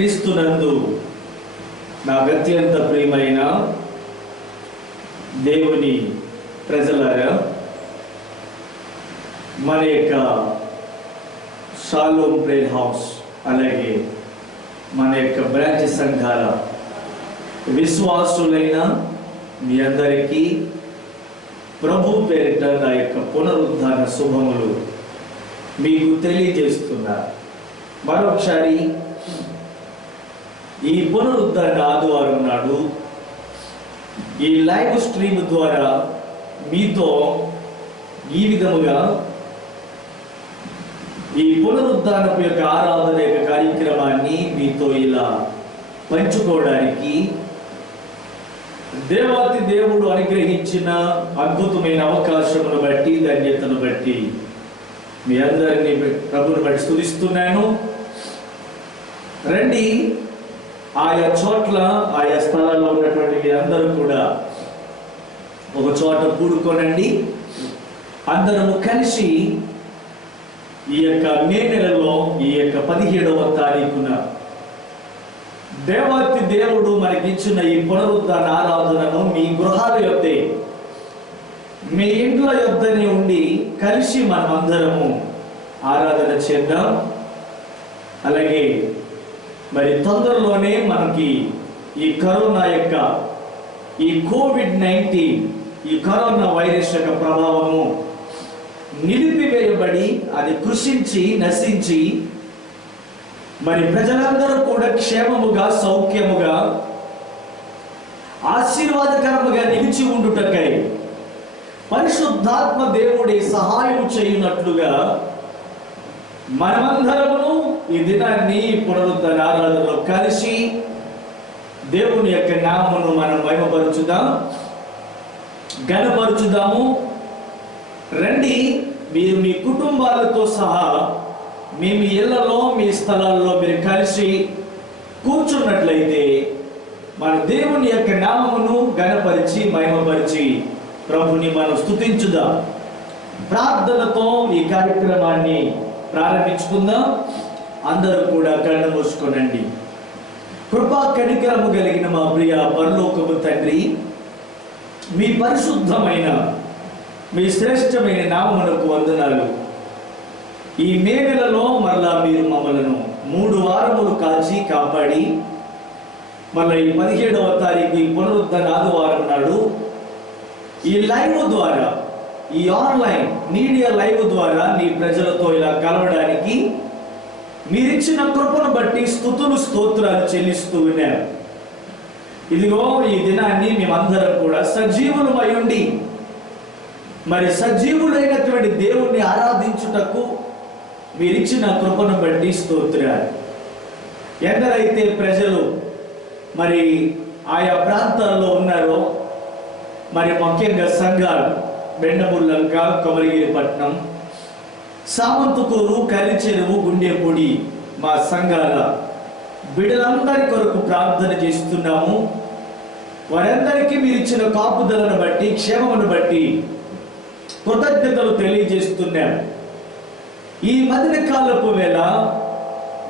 క్రీస్తునందు నాకు అత్యంత ప్రియమైన దేవుని ప్రజలారా, మన యొక్క షాలోమ్ ప్రేయర్ హౌస్ అలాగే మన యొక్క బ్రాంచ్ సంఘాల విశ్వాసులైన మీ అందరికీ ప్రభు పేరిట నా యొక్క పునరుద్ధాన శుభములు మీకు తెలియజేస్తున్నారు. మరొకసారి ఈ పునరుద్ధాన ఆదివారం నాడు ఈ లైవ్ స్ట్రీమ్ ద్వారా మీతో ఈ విధముగా ఈ పునరుద్ధానపు యొక్క ఆరాధన యొక్క కార్యక్రమాన్ని మీతో ఇలా పంచుకోవడానికి దేవాతి దేవుడు అనుగ్రహించిన అద్భుతమైన అవకాశమును బట్టి, ధన్యతను బట్టి మీ అందరినీ ప్రభుని బట్టి స్తుతిస్తున్నాను. రండి, ఆయా చోట్ల ఆయా స్థలాల్లో ఉన్నటువంటి మీ అందరూ కూడా ఒక చోట కూడుకోనండి. అందరము కలిసి ఈ యొక్క మే నెలలో ఈ యొక్క 17వ తారీఖున దేవాతి దేవుడు మనకిచ్చిన ఈ పునరుద్ధాన ఆరాధనను మీ గృహాల యొద్దే, మీ ఇంట్లో యొద్దనే ఉండి కలిసి మనమందరము ఆరాధన చేద్దాం. అలాగే మరి తొందరలోనే మనకి ఈ కరోనా యొక్క ఈ కోవిడ్-19 ఈ కరోనా వైరస్ యొక్క ప్రభావము నిలిపివేయబడి అది కృషించి నశించి మరి ప్రజలందరూ కూడా క్షేమముగా, సౌఖ్యముగా, ఆశీర్వాదకరముగా నిలిచి ఉండుటకై పరిశుద్ధాత్మ దేవుడి సహాయం చేయునట్లుగా మనమందరము ఈ దినాన్ని పునరుద్ధాన ఆరాధనలో కలిసి దేవుని యొక్క నామమును మనం మహిమపరచుదాం, ఘనపరచుదాము. రండి, మీరు మీ కుటుంబాలతో సహా మీ ఇళ్లలో, మీ స్థలాల్లో మీరు కలిసి కూర్చున్నట్లయితే మన దేవుని యొక్క నామమును ఘనపరిచి మహిమపరిచి ప్రభుని మనం స్తుతించుదాం. ప్రార్థనతో ఈ కార్యక్రమాన్ని ప్రారంభించుకుందాం. అందరూ కూడా కళ్ళు మూసుకోనండి. కృపా కనికరము కలిగిన మా ప్రియ పరలోకపు తండ్రి, మీ పరిశుద్ధమైన మీ శ్రేష్టమైన నామమునకు వందనాలు. ఈ మే నెలలో మరలా మీరు మమ్మలను 3 వారములు కాచి కాపాడి మళ్ళీ ఈ 17వ తారీఖు ఈ పునరుద్ధాన ఆదివారం నాడు ఈ లైవ్ ద్వారా, ఈ ఆన్లైన్ మీడియా లైవ్ ద్వారా నీ ప్రజలతో ఇలా కలవడానికి మీరిచ్చిన కృపను బట్టి స్తుతులు స్తోత్రాలు చెల్లిస్తూ ఉన్నారు. ఇదిగో ఈ దినాన్ని మేమందరం కూడా సజీవులమై ఉండి మరి సజీవులైనటువంటి దేవుణ్ణి ఆరాధించుటకు మీరిచ్చిన కృపను బట్టి స్తోత్రాలు. ఎందరైతే ప్రజలు మరి ఆయా ప్రాంతాల్లో ఉన్నారో, మరి ముఖ్యంగా సంఘాలు బెండముల్లంక, కొమరగిరిపట్నం, సామంతుకూరు, కరిచెరువు, గుండెపూడి మా సంఘాల బిడ్డలందరి కొరకు ప్రార్థన చేస్తున్నాము. వారందరికీ మీరు ఇచ్చిన కాపుదలను బట్టి, క్షేమమును బట్టి కృతజ్ఞతలు తెలియజేస్తున్నాము. ఈ మధ్య కాలపు వేళ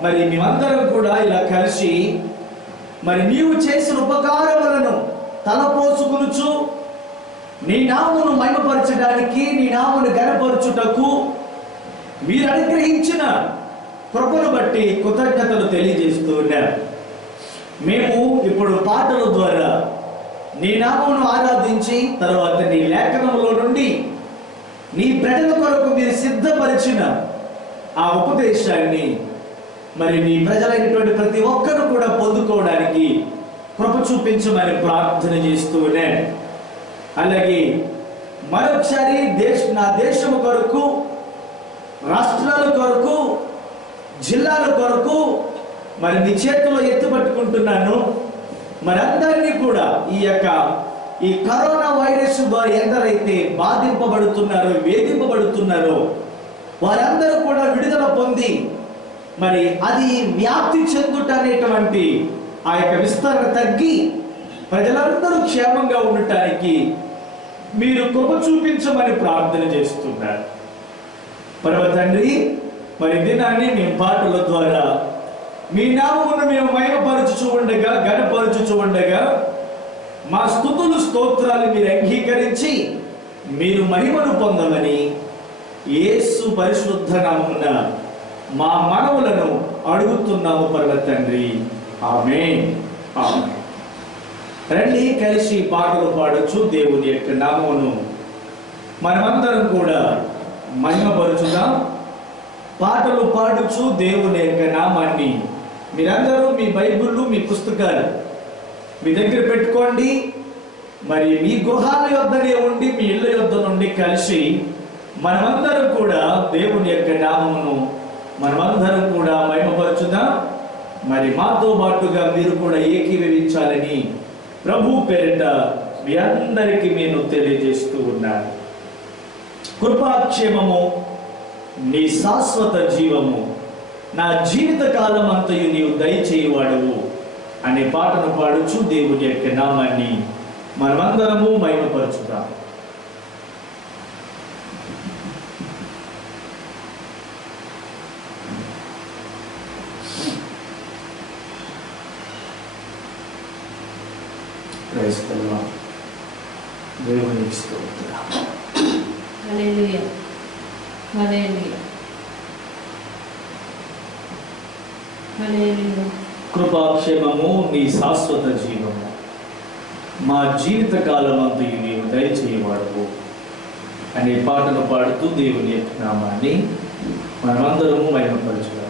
మరి మేమందరం కూడా ఇలా కలిసి మరి నీవు చేసిన ఉపకారములను తలపోసుకునుచు నీ నామమును మహిమపరచడానికి, నీ నామమును ఘనపరచుటకు మీరు అనుగ్రహించిన కృపను బట్టి కృతజ్ఞతలు తెలియజేస్తూ ఉన్నారు. మేము ఇప్పుడు పాటల ద్వారా నీ నామమును ఆరాధించి తర్వాత నీ లేఖనములో నుండి నీ ప్రజల కొరకు మీరు సిద్ధపరిచిన ఆ ఉపదేశాన్ని మరి నీ ప్రజలైనటువంటి ప్రతి ఒక్కరు కూడా పొందుకోవడానికి కృప చూపించమని ప్రార్థన చేస్తూ ఉన్నాను. అలాగే మరొకసారి నా దేశం కొరకు, రాష్ట్రాల కొరకు, జిల్లాల కొరకు మరి నీ చేతిలో ఎత్తుపట్టుకుంటున్నాను. మరి అందరినీ కూడా ఈ కరోనా వైరస్ ద్వారా ఎందరైతే బాధింపబడుతున్నారో, వేధింపబడుతున్నారో వారందరూ కూడా విడుదల పొంది మరి అది వ్యాప్తి చెందుట అనేటువంటి ఆ యొక్క విస్తరణ తగ్గి ప్రజలందరూ క్షేమంగా ఉండటానికి మీరు కృప చూపించమని ప్రార్థన చేస్తున్నారు. పరమ తండ్రి, మరి దినాన్ని మేము పాటల ద్వారా మీ నామమును మేము మహిమపరచుచు ఉండగా, ఘనపరచుచు ఉండగా మా స్తుతులు స్తోత్రాలు మీరు అంగీకరించి మీరు మహిమను పొందమని యేసు పరిశుద్ధ నామమున మా మనవులను అడుగుతున్నాము పరమ తండ్రి. ఆమేన్. ఆమేన్. రండి కలిసి పాటలు పాడొచ్చు. దేవుని యొక్క నామమును మనమందరం కూడా మహిమపరచుదాం. పాటలు పాడుచు దేవుని యొక్క నామాన్ని మీరందరూ మీ బైబిళ్ళు, మీ పుస్తకాలు మీ దగ్గర పెట్టుకోండి. మరి మీ గృహాల యొద్దనే ఉండి, మీ ఇళ్ళ యొద్ద నుండి కలిసి మనమందరం కూడా దేవుని యొక్క నామమును మనమందరం కూడా మహిమపరచుదాం. మరి మాతో పాటుగా మీరు కూడా ఏకీభవించాలని ప్రభు పేరిట మీ అందరికీ నేను తెలియజేస్తూ ఉన్నాను. కృపాక్షేమము నీ శాశ్వత జీవము నా జీవిత కాలం అంతయు నీవు దయచేయవాడవు అనే పాటను పాడుచు దేవుని యొక్క నామాన్ని మనమందరము మహిమపరచుదాం. దేవునికి స్తోత్రం. హల్లెలూయా. హల్లెలూయా. హల్లెలూయా. కృపాక్షేమము నీ శాశ్వత జీవము మా జీవిత కాలం అంతయు నీవు దయచేయవాడవు అనే పాటను పాడుతూ దేవుని యొక్క నామాన్ని మనమందరము మహిమపరచుదాం.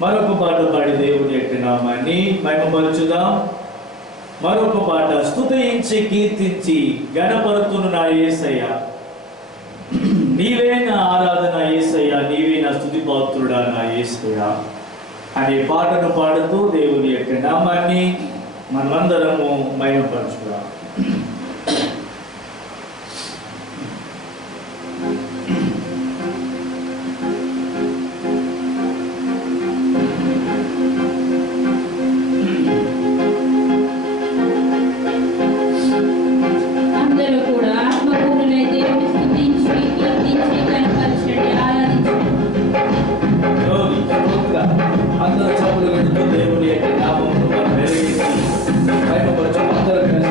మరొక పాట పాడి దేవుని యొక్క నామాన్ని మహిమపరచుదాం. మరొక పాట స్తుతించి కీర్తించి గణపరుతును నా యేసయ్య, నీవే నా ఆరాధన యేసయ్య, నీవే నా స్తుతి పాత్రుడా నా యేసయ్య అనే పాటను పాడుతూ దేవుని యొక్క నామాన్ని మనమందరము మహిమపరచుదాం. అందరూ చప్పులు కడుతూ దేవుని యొక్క నామమును మనం వెలిగించి మహిమపరచు. అందరూ కలిసి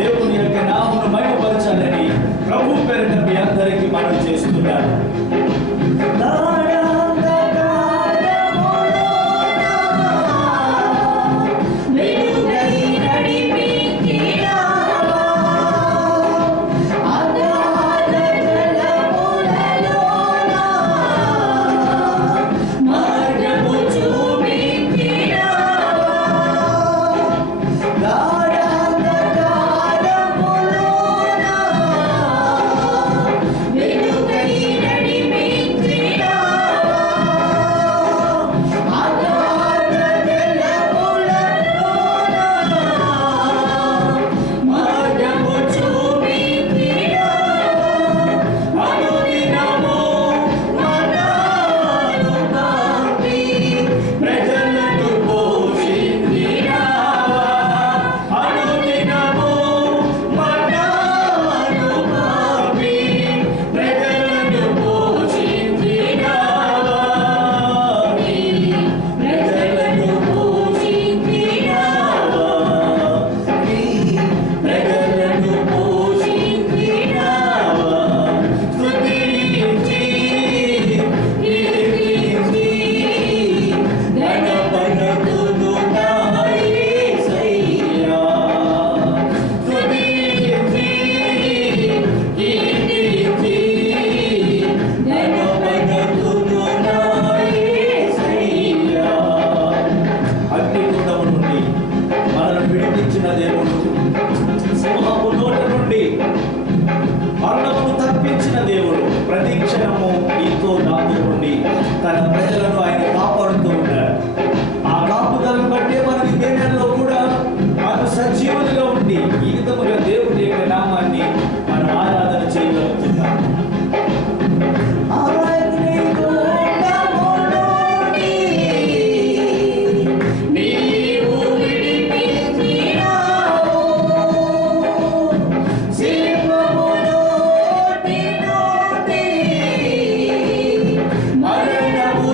దేవుని యొక్క నామమును కలిసి మరణము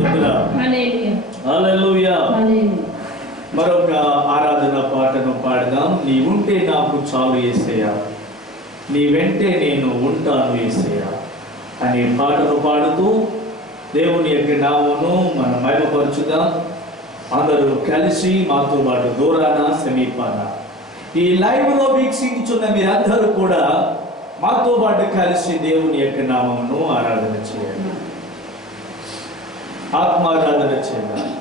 స్తోత్రం. హల్లెలూయా. హల్లెలూయా. హల్లెలూయా. మరొక ఆరాధన పాటను పాడదాం. నీ ఉంటే నాకు చాలు యేసయ్యా, నీ వెంటే నేను ఉంటాను యేసయ్యా అనే పాటను పాడుతూ దేవుని యొక్క నామమును మనం మహిమపరచుదాం. అందరూ కలిసి మాతో పాటు దూరాన సమీపాన ఈ లైవ్ లో వీక్షించున్న మీరందరూ కూడా మాతో పాటు కలిసి దేవుని యొక్క నామమును ఆరాధన చేయండి, ఆత్మారాధన చేద్దాం. ఆత్మారాధన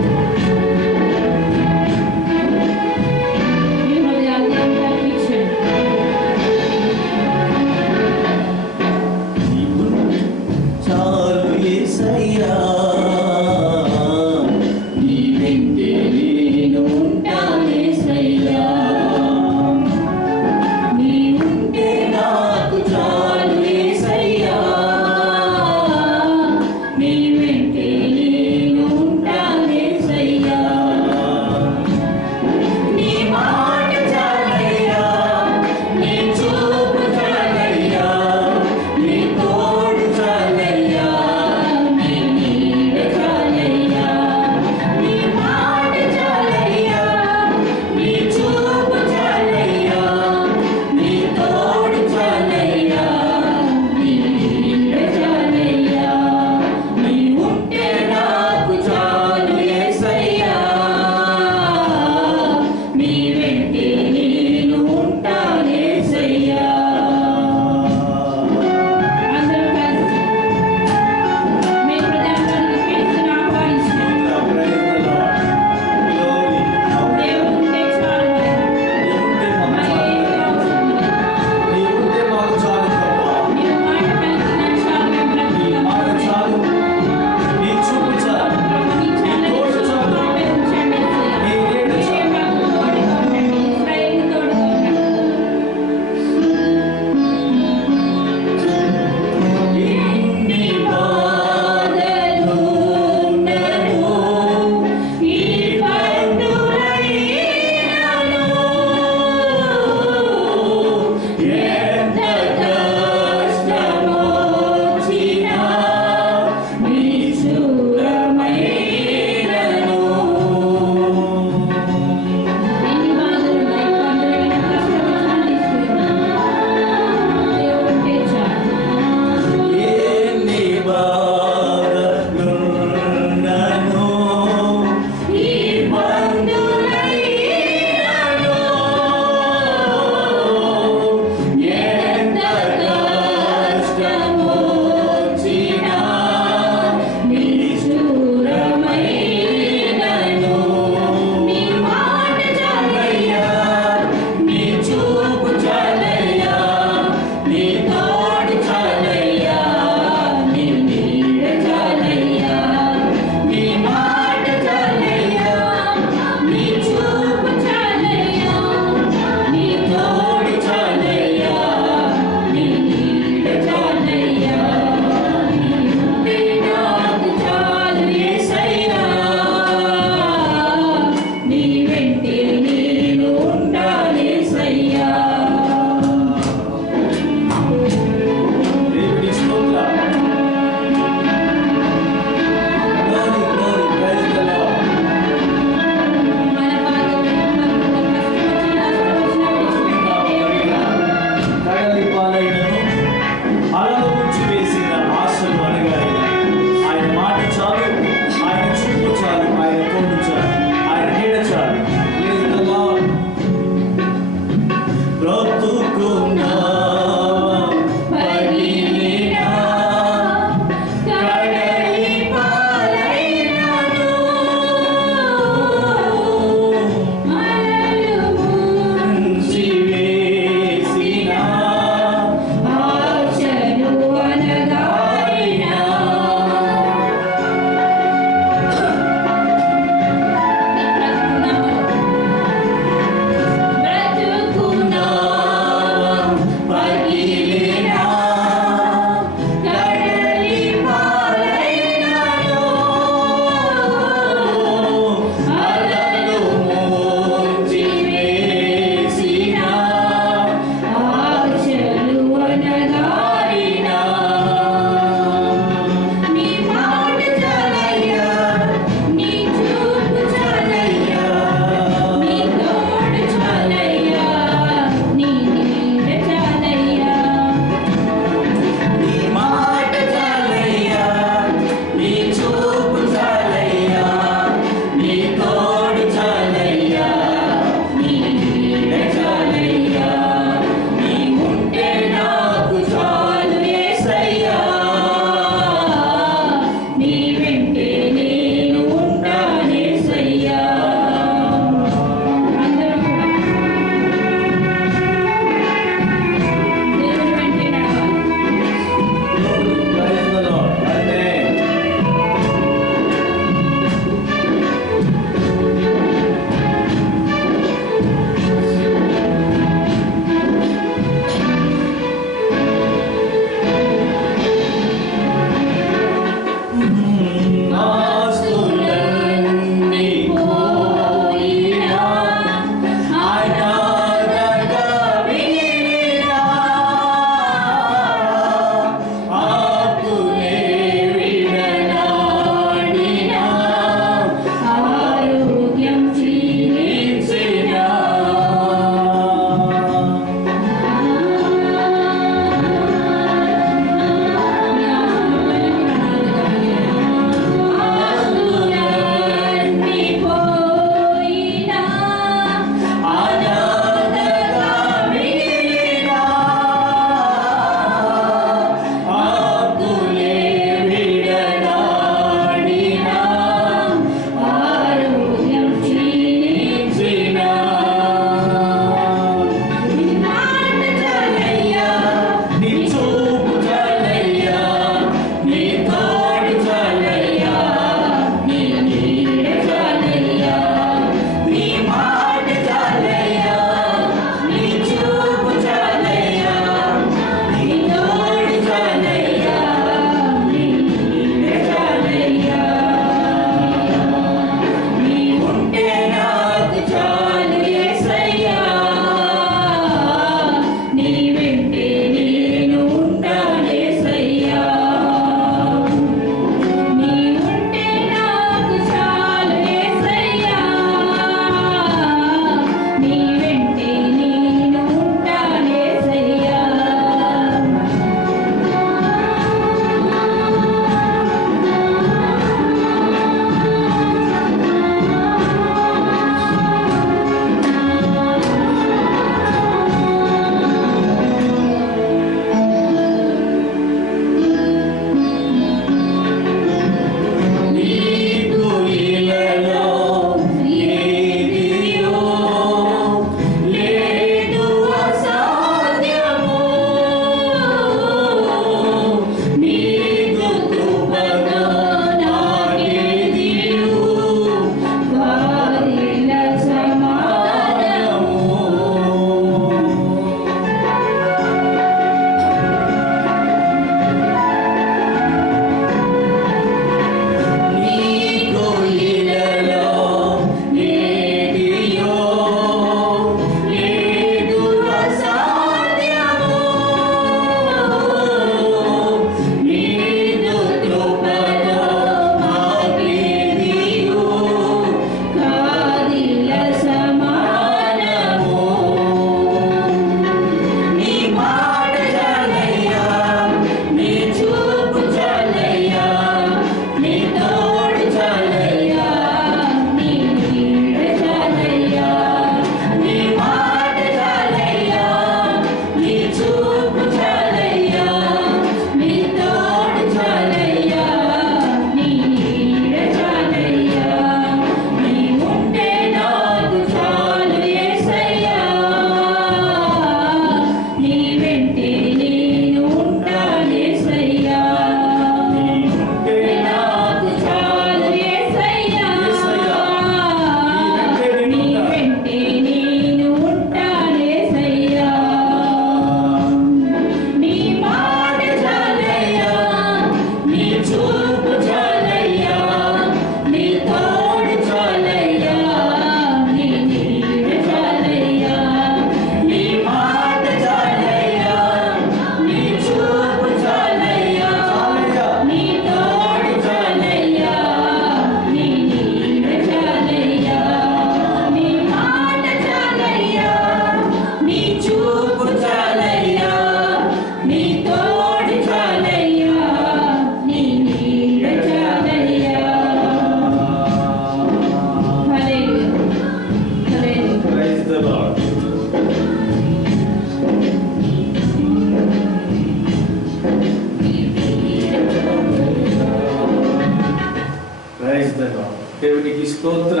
దేవునికి స్తోత్ర.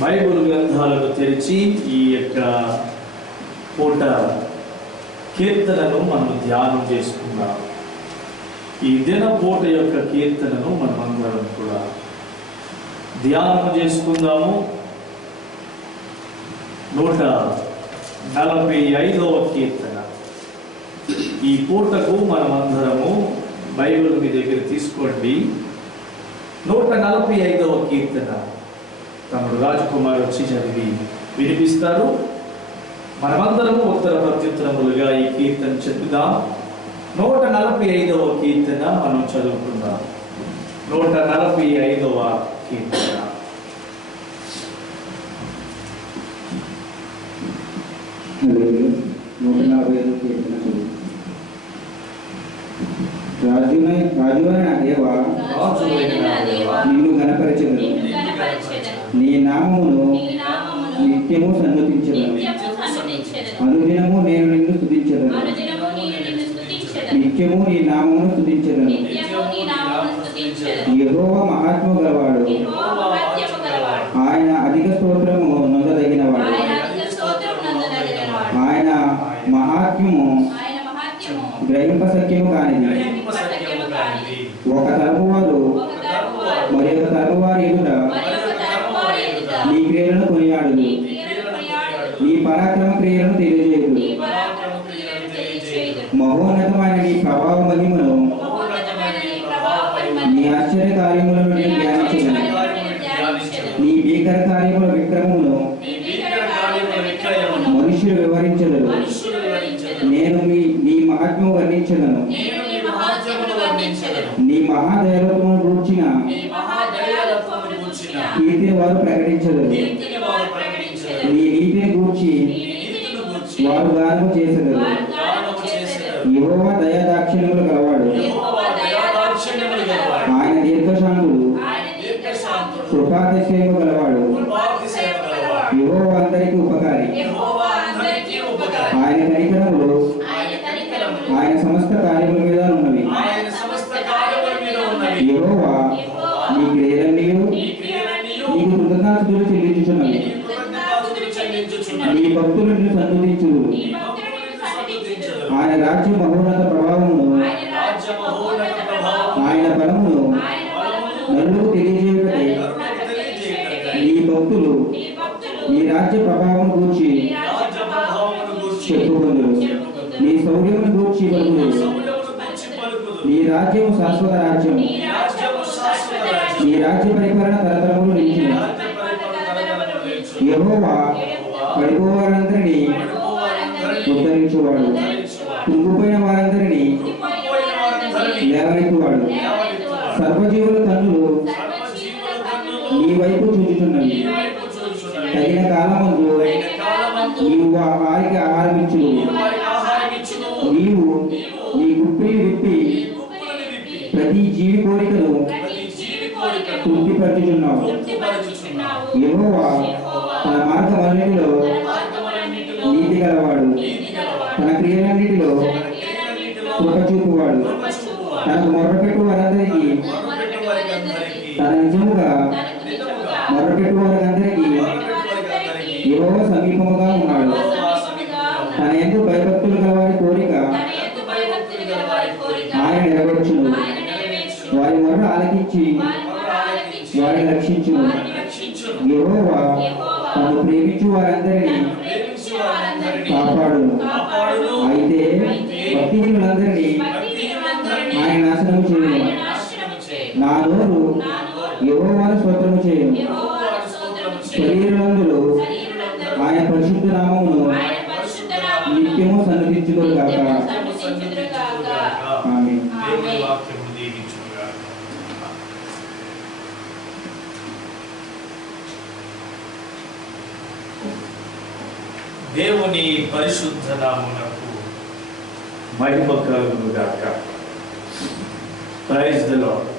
బైబిల్ గ్రంథాలను తెరిచి ఈ యొక్క పూట కీర్తనను మనం ధ్యానం చేసుకుందాం. ఈ దిన పూట యొక్క కీర్తనను మనమందరం కూడా ధ్యానం చేసుకుందాము. 145వ కీర్తన. ఈ పూటకు మనమందరము బైబిల్ మీ దగ్గర తీసుకోండి. 145వ కీర్తన తమ్ముడు రాజకుమార్ వచ్చి చదివి వినిపిస్తారు. మనమందరము ఉత్తర ప్రత్యుత్తరములుగా ఈ కీర్తన చెప్పుదాం. 145వ కీర్తన మనం చదువుకుందాం. 145వ కీర్తన. రాజువైన దేవా, నిన్ను గణపరచెదను. నీ నామమును నిత్యము సన్నుతించెదను. అనుదినము నేను నిన్ను స్తుతించెదను. నిత్యము నీ నామమును స్తుతించెదను. యెహోవా మహాత్మ్యము గలవాడు, ఆయన అధిక స్తోత్రము నొందదగినవాడు. ఆయన మహాత్మ్యము గ్రహింపశక్యము కానిది. ఒక తరము వారు మరి ఒక తరము వారి ఎదుట నీ క్రియలను కొనియాడుదు. నీ పరాక్రమ క్రియలను తెలియజేయుదు. మహోన్నతమైన నీ ప్రభావ మహిమను, నీ ఆశ్చర్య కార్యములను నేను ధ్యానించను. నీ భీకర కార్యముల విక్రమమును మనుష్యులు వివరించదరు. నేను నీ మహాత్మ్యము వర్ణించదను. నీ మహాదయాలత్వమును గూర్చిన కీర్తిని వారు ప్రకటించదరు. నీ నీతిని గూర్చి వారు గానము చేసెదరు. యెహోవా దయాదాక్షిణ్యములు గలవాడు, ఆయన దీర్ఘశాంతుడు, కృపాతిశయము గలవాడు. యెహోవా అందరికీ ఉపకారి. ఆయన కనికరములు ఆయన సమస్త కార్యముల మీద ఉన్నవి. యెహోవా నీ క్రియలన్నీ నీకు కృతజ్ఞతాస్తుతులు చెల్లించుచున్నవి. నీ భక్తులు నిన్ను సన్నుతించుదురు. ఆయన రాజ్య మహోన్నత ప్రభావమును, ఆయన బలమును నరులకు తెలియజేయుటకై నీ భక్తులు నీ రాజ్య ప్రభావం గూర్చి చెప్పుకొందురు. నీ శౌర్యమును గూర్చి పలుకుదురు. నీ రాజ్యము శాశ్వత రాజ్యం. నీ రాజ్య పరిపాలన తరతరములు నిలిచినది. యెహోవా పడిపోవారందరినీ ఉద్ధరించువాడు. కుంగిపోయిన వారందరినీ లేవనెత్తువాడు. సర్వజీవుల కన్నులు నీ వైపు చూచుచున్నవి. తగిన కాలమందు నీవు వారికి ఆహారం ఇచ్చును. నీవు నీ గుప్పిని విప్పి ప్రతి జీవి కోరికను తృప్తిపరచుచున్నావు. యెహోవా తన మార్గమన్నిటిలో నీతి గలవాడు. తన క్రియలన్నిటిలో కృప చూపువాడు. తనకు మొరపెట్టు వారందరికీ, తన నిజముగా మొరపెట్టు వారందరికీ యెహోవా సమీపముగా ఉన్నాడు. తన యందు భయభక్తులు గలవారి కోరిక ఆయన నెరవేర్చును. వారి మొర్ర ఆలకించి వారిని రక్షించును. యెహోవా తను ప్రేమించు వారందరినీ కాపాడును. అయితే భక్తిహీనులందరినీ ఆయన నాశనము చేయును. నా నోరు యెహోవాను స్తోత్రము చేయును. శరీరులందరూ ఆయన పరిశుద్ధ నామమును నిత్యము సన్నిధించుదురు గాక. ఆమేన్. దేవుని పరిశుద్ధ నామమునకు మహిమ కలుగును గాక. Praise the Lord.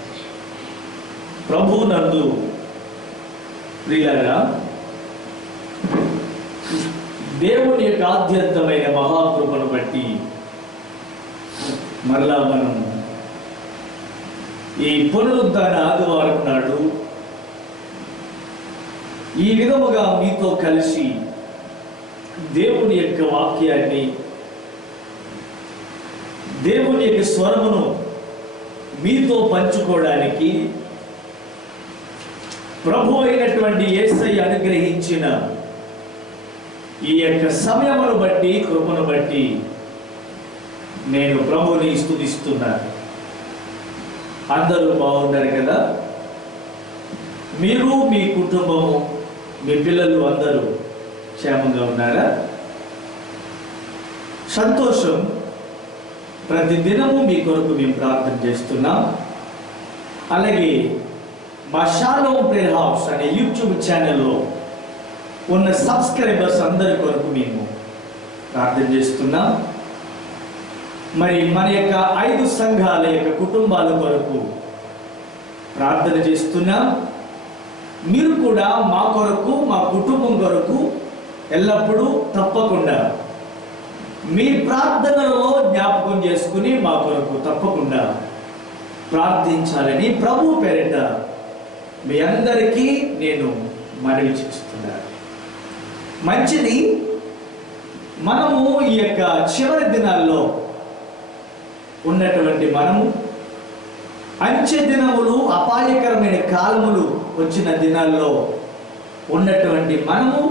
ప్రభువునందు ప్రియులారా, దేవుని యొక్క ఆధ్యాత్మికమైన మహాకృపను బట్టి మరలా మనం ఈ పునరుద్ధాన ఆదివారం నాడు ఈ విధముగా మీతో కలిసి దేవుని యొక్క వాక్యాన్ని, దేవుని యొక్క స్వరమును మీతో పంచుకోవడానికి ప్రభు అయినటువంటి యేసయ్య అనుగ్రహించిన ఈ యొక్క సమయమును బట్టి, కృపను బట్టి నేను ప్రభుని స్తుతిస్తున్నాను. అందరూ బాగున్నారు కదా? మీరు, మీ కుటుంబము, మీ పిల్లలు అందరూ క్షేమంగా ఉన్నారా? సంతోషం. ప్రతి దినము మీ కొరకు మేము ప్రార్థన చేస్తున్నాం. అలాగే మా షాలోమ్ ప్రేయర్ హౌస్ అనే యూట్యూబ్ ఛానల్లో ఉన్న సబ్స్క్రైబర్స్ అందరి కొరకు మేము ప్రార్థన చేస్తున్నాం. మరి మన యొక్క 5 సంఘాల యొక్క కుటుంబాల కొరకు ప్రార్థన చేస్తున్నాం. మీరు కూడా మా కొరకు, మా కుటుంబం కొరకు ఎల్లప్పుడూ తప్పకుండా మీ ప్రార్థనలో జ్ఞాపకం చేసుకుని మా కొరకు తప్పకుండా ప్రార్థించాలని ప్రభు పేరిట మీ అందరికీ నేను మనవి చేస్తున్నాను. మంచిది. మనము ఈ యొక్క చివరి దినాల్లో ఉన్నటువంటి మనము, అంచె దినములు, అపాయకరమైన కాలములు వచ్చిన దినాల్లో ఉన్నటువంటి మనము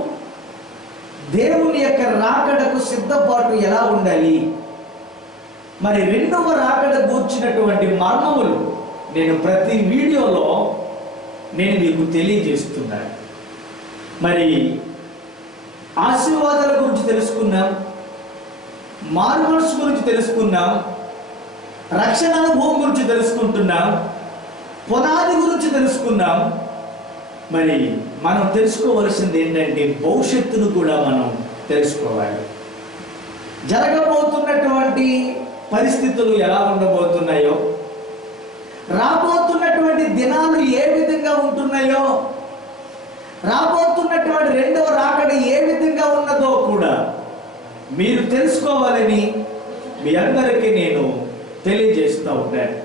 దేవుని యొక్క రాకడకు సిద్ధపాటు ఎలా ఉండాలి, మరి రెండవ రాకడ గూర్చినటువంటి మర్మములు నేను ప్రతి వీడియోలో నేను మీకు తెలియజేస్తున్నాను. మరి ఆశీర్వాదాల గురించి తెలుసుకున్నాం, మారుమనసు గురించి తెలుసుకున్నాం, రక్షణ అనుభవం గురించి తెలుసుకుంటున్నాం, పునాది గురించి తెలుసుకున్నాం. మరి మనం తెలుసుకోవలసింది ఏంటంటే భవిష్యత్తును కూడా మనం తెలుసుకోవాలి. జరగబోతున్నటువంటి పరిస్థితులు ఎలా ఉండబోతున్నాయో, రాబోతున్నటువంటి దినాలు ఏ విధంగా ఉంటున్నాయో, రాబోతున్నటువంటి రెండవ రాకడ ఏ విధంగా ఉన్నదో కూడా మీరు తెలుసుకోవాలని మీ అందరికీ నేను తెలియజేస్తూ ఉంటాను.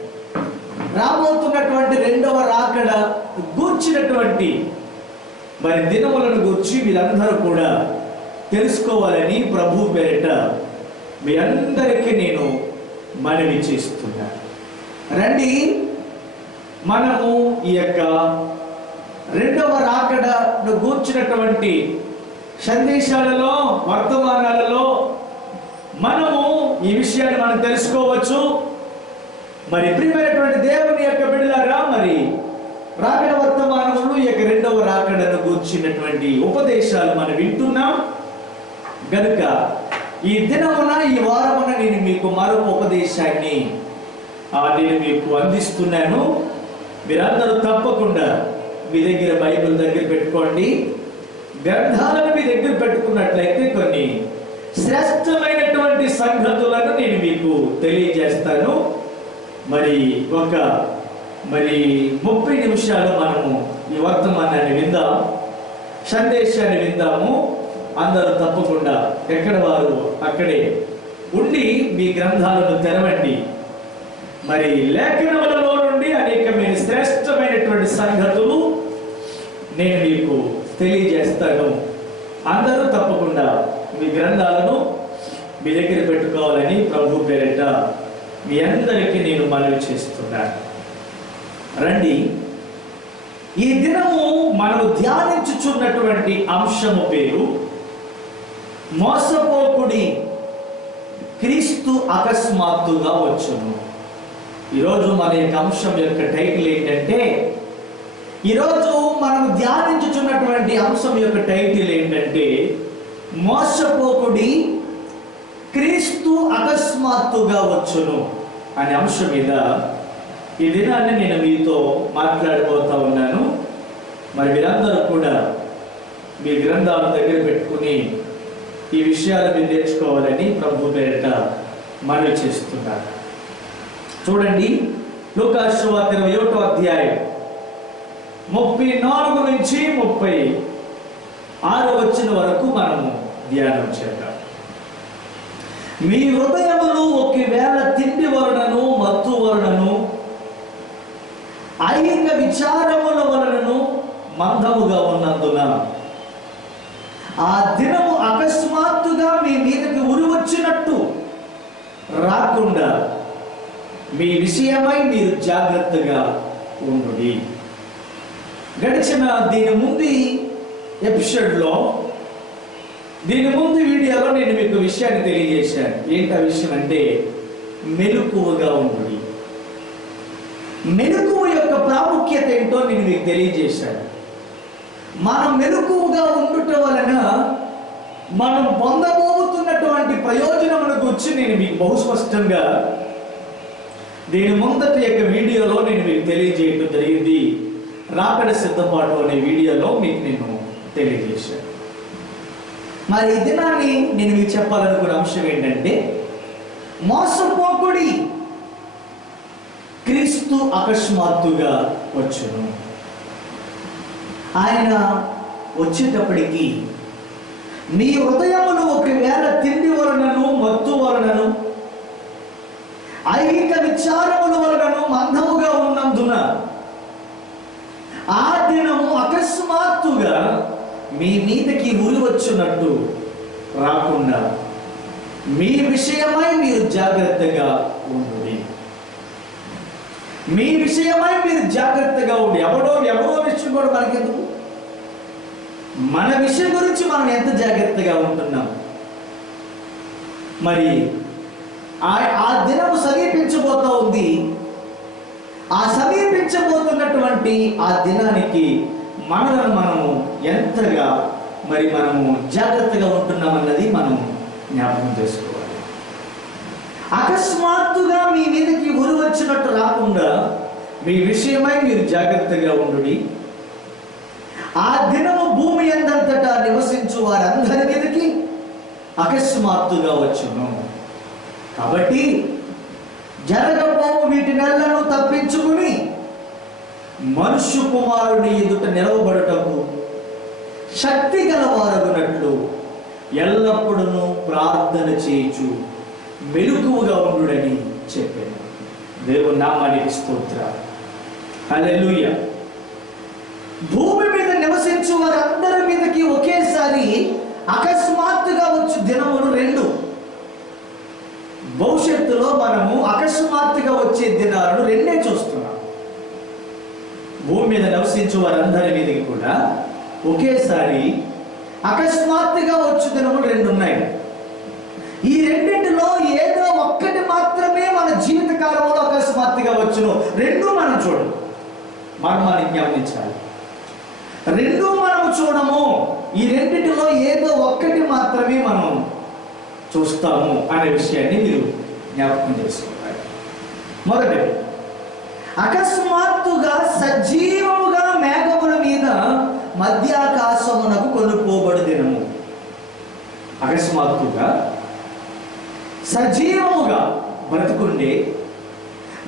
రాబోతున్నటువంటి రెండవ రాకడ గూర్చినటువంటి మరి దినములను గూర్చి మీరందరూ కూడా తెలుసుకోవాలని ప్రభు పేరిట మీ అందరికీ నేను మనవి చేస్తున్నాను. రండి, మనము ఈ యొక్క రెండవ రాకడను గూర్చినటువంటి సందేశాలలో, వర్తమానాలలో మనము ఈ విషయాన్ని మనం తెలుసుకోవచ్చు. మరి ప్రియమైనటువంటి దేవుని యొక్క బిడ్డలారా, మరి రాకడ వర్తమానములు ఈ యొక్క రెండవ రాకడను గూర్చినటువంటి ఉపదేశాలు మనం వింటున్నాం గనుక ఈ దినమున, ఈ వారమున నేను మీకు మరొక ఉపదేశాన్ని నేను మీకు అందిస్తున్నాను. మీరందరూ తప్పకుండా మీ దగ్గర బైబిల్ దగ్గర పెట్టుకోండి. గ్రంథాలను మీ దగ్గర పెట్టుకున్నట్లయితే కొన్ని శ్రేష్టమైనటువంటి సంగతులను నేను మీకు తెలియజేస్తాను. మరి 30 నిమిషాలు మనము ఈ వర్తమానాన్ని విందాం, సందేశాన్ని విందాము. అందరూ తప్పకుండా ఎక్కడ వారు అక్కడే ఉండి మీ గ్రంథాలను తెరవండి. మరి లేఖనములలో నుండి అనేకమైన శ్రేష్టమైనటువంటి సంగతులు నేను మీకు తెలియజేస్తాను. అందరూ తప్పకుండా మీ గ్రంథాలను మీ దగ్గర పెట్టుకోవాలని ప్రభు పేరిట మీ అందరికీ నేను మనవి చేస్తున్నాను. రండి, ఈ దినము మనము ధ్యానించుచున్నటువంటి అంశము పేరు మోసపోకుడి, క్రీస్తు అకస్మాత్తుగా వచ్చును. ఈరోజు మన యొక్క అంశం యొక్క టైటిల్ ఏంటంటే, ఈరోజు మనం ధ్యానించుచున్నటువంటి అంశం యొక్క టైటిల్ ఏంటంటే మోసపోకుడి, క్రీస్తు అకస్మాత్తుగా వచ్చును అనే అంశం మీద ఈ దినాన్ని నేను మీతో మాట్లాడబోతా ఉన్నాను. మరి మీరందరూ కూడా మీ గ్రంథాల దగ్గర పెట్టుకుని ఈ విషయాలు మీరు నేర్చుకోవాలని ప్రభు పేరిట మనవి చేస్తున్నారు. చూడండి, లూకాసు సువార్త 21వ అధ్యాయం 34 నుంచి 36 వచ్చిన వరకు మనము ధ్యానం చేద్దాం. మీ హృదయములు ఒకవేళ తిండి వలనను, మత్తు వలనను, ఐహిక విచారముల వలనను మందముగా ఉన్నందున ఆ దినము అకస్మాత్తుగా మీ మీదకి ఉరి వచ్చినట్టు రాకుండా మీ విషయమై మీరు జాగ్రత్తగా ఉండుడి. గడిచిన దీని ముందు ఎపిసోడ్లో, దీని ముందు వీడియోలో నేను మీకు విషయాన్ని తెలియజేశాను. ఏంటి ఆ విషయం అంటే మెలకువగా ఉండుడి. మెలకువ యొక్క ప్రాముఖ్యత ఏంటో నేను మీకు తెలియజేశాను. మనం మెలకువగా ఉండుట వలన మనం పొందబోతున్నటువంటి ప్రయోజనముల గురించి నేను మీకు బహు స్పష్టంగా దీని ముందటి యొక్క వీడియోలో నేను మీకు తెలియజేయడం జరిగింది. రాకడ సిద్ధపాటు అనే వీడియోలో మీకు నేను తెలియజేశాను. మరి ఈ దినాన్ని నేను మీకు చెప్పాలనుకున్న అంశం ఏంటంటే మోసపోకుడి, క్రీస్తు అకస్మాత్తుగా వచ్చును. ఆయన వచ్చేటప్పటికి మీ హృదయములు ఒకవేళ తిండి వలనను, మత్తు వలనను, ఐహిక విచారముల వలనను మందముగా ఉన్నందున ఆ దినము అకస్మాత్తుగా మీ మీదకి ఉరి వచ్చున్నట్టు రాకుండా మీ విషయమై మీరు జాగ్రత్తగా ఉండుడి. మీ విషయమై మీరు జాగ్రత్తగా ఉండి. ఎవరో విషయం కూడా మనకెందుకు? మన విషయం గురించి మనం ఎంత జాగ్రత్తగా ఉంటున్నాం. మరి ఆ దినము సమీపించబోతా ఉంది. ఆ సమీపించబోతున్నటువంటి ఆ దినానికి మనము ఎంతగా మనము జాగ్రత్తగా ఉంటున్నామన్నది మనం జ్ఞాపకం చేసుకోవాలి. అకస్మాత్తుగా మీ మీదకి ఉరి వచ్చినట్టు రాకుండా మీ విషయమై మీరు జాగ్రత్తగా ఉండుడి. ఆ దినము భూమి ఎందంతటా నివసించు వారందరి మీదకి అకస్మాత్తుగా వచ్చును. కాబట్టి జరగబోవు వీటినెల్లను తప్పించుకుని మనుష్య కుమారుని ఎదుట నిలవబడుటకు శక్తి గలవారగునట్లు ఎల్లప్పుడూ ప్రార్థన చేయుచు మెలకువగా ఉండుడని చెప్పాను. దేవుని నామానికి స్తోత్రాలు. హల్లెలూయా. భూమి మీద నివసించు వారందరి మీదకి ఒకేసారి అకస్మాత్తుగా వచ్చు దినములు రెండు. భవిష్యత్తులో మనము అకస్మాత్తుగా వచ్చే దినాలను రెండే చూస్తున్నాం. భూమి మీద నివసించు వారందరి మీదకి కూడా ఒకేసారి అకస్మాత్తుగా వచ్చు దినములు రెండు ఉన్నాయి. ఈ రెండింటిలో ఏదో ఒక్కటి మాత్రమే మన జీవిత కాలంలో అకస్మాత్తుగా వచ్చును. రెండు మనం చూడము. మనం గమనించాలి. రెండు మనము చూడము. ఈ రెండింటిలో ఏదో ఒక్కటి మాత్రమే మనం చూస్తాము అనే విషయాన్ని మీరు జ్ఞాపకం చేసుకోవాలి. మొదటిది, అకస్మాత్తుగా సజీవముగా మేఘముల మీద మధ్యాకాశమునకు కొనుక్కోబడు దినము. అకస్మాత్తుగా సజీవముగా బ్రతుకుండే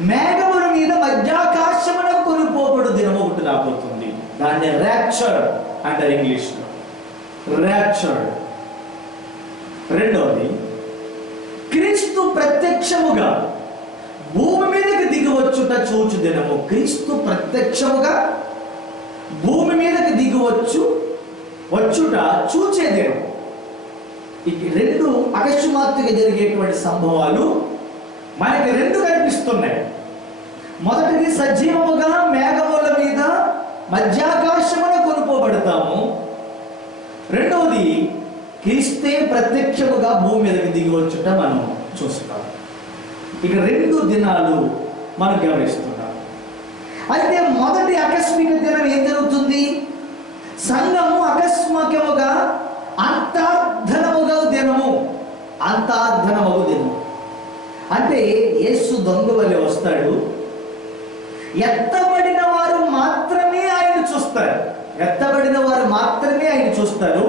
మేఘముల మీద మధ్యాకాశమునకు కొనుక్కోబడు దినము ఒకటి రాబోతుంది. దాన్ని ర్యాప్చర్ అంటారు ఇంగ్లీష్లో. ర్యాప్చర్. రెండవది, క్రీస్తు ప్రత్యక్షముగా భూమి మీదకి దిగివచ్చుట చూచు దినము. క్రీస్తు ప్రత్యక్షముగా భూమి మీదకి వచ్చుట చూచే దినం. ఈ రెండు అకస్మాత్తుగా జరిగేటువంటి సంభవాలు మనకి రెండు కనిపిస్తున్నాయి. మొదటిది, సజీవముగా మేఘముల మీద మధ్యాకాశమున కొనుక్కోబడతాము. రెండవది, క్రీస్తే ప్రత్యక్షముగా భూమి మీదకి దిగి వచ్చుట మనం చూస్తాం. ఇక రెండు దినాలు మనం గమనిస్తున్నాం. అయితే మొదటి ఆకస్మిక దినం ఏం జరుగుతుంది? సంఘము అకస్మాత్తుగా అంతర్ధనముగా దినము. అంతర్ధనమగు దినము అంటే యేసు దొంగ వలె వస్తాడు. ఎత్తబడిన వారు మాత్రమే ఆయన చూస్తారు. ఎత్తబడిన వారు మాత్రమే ఆయన చూస్తారు.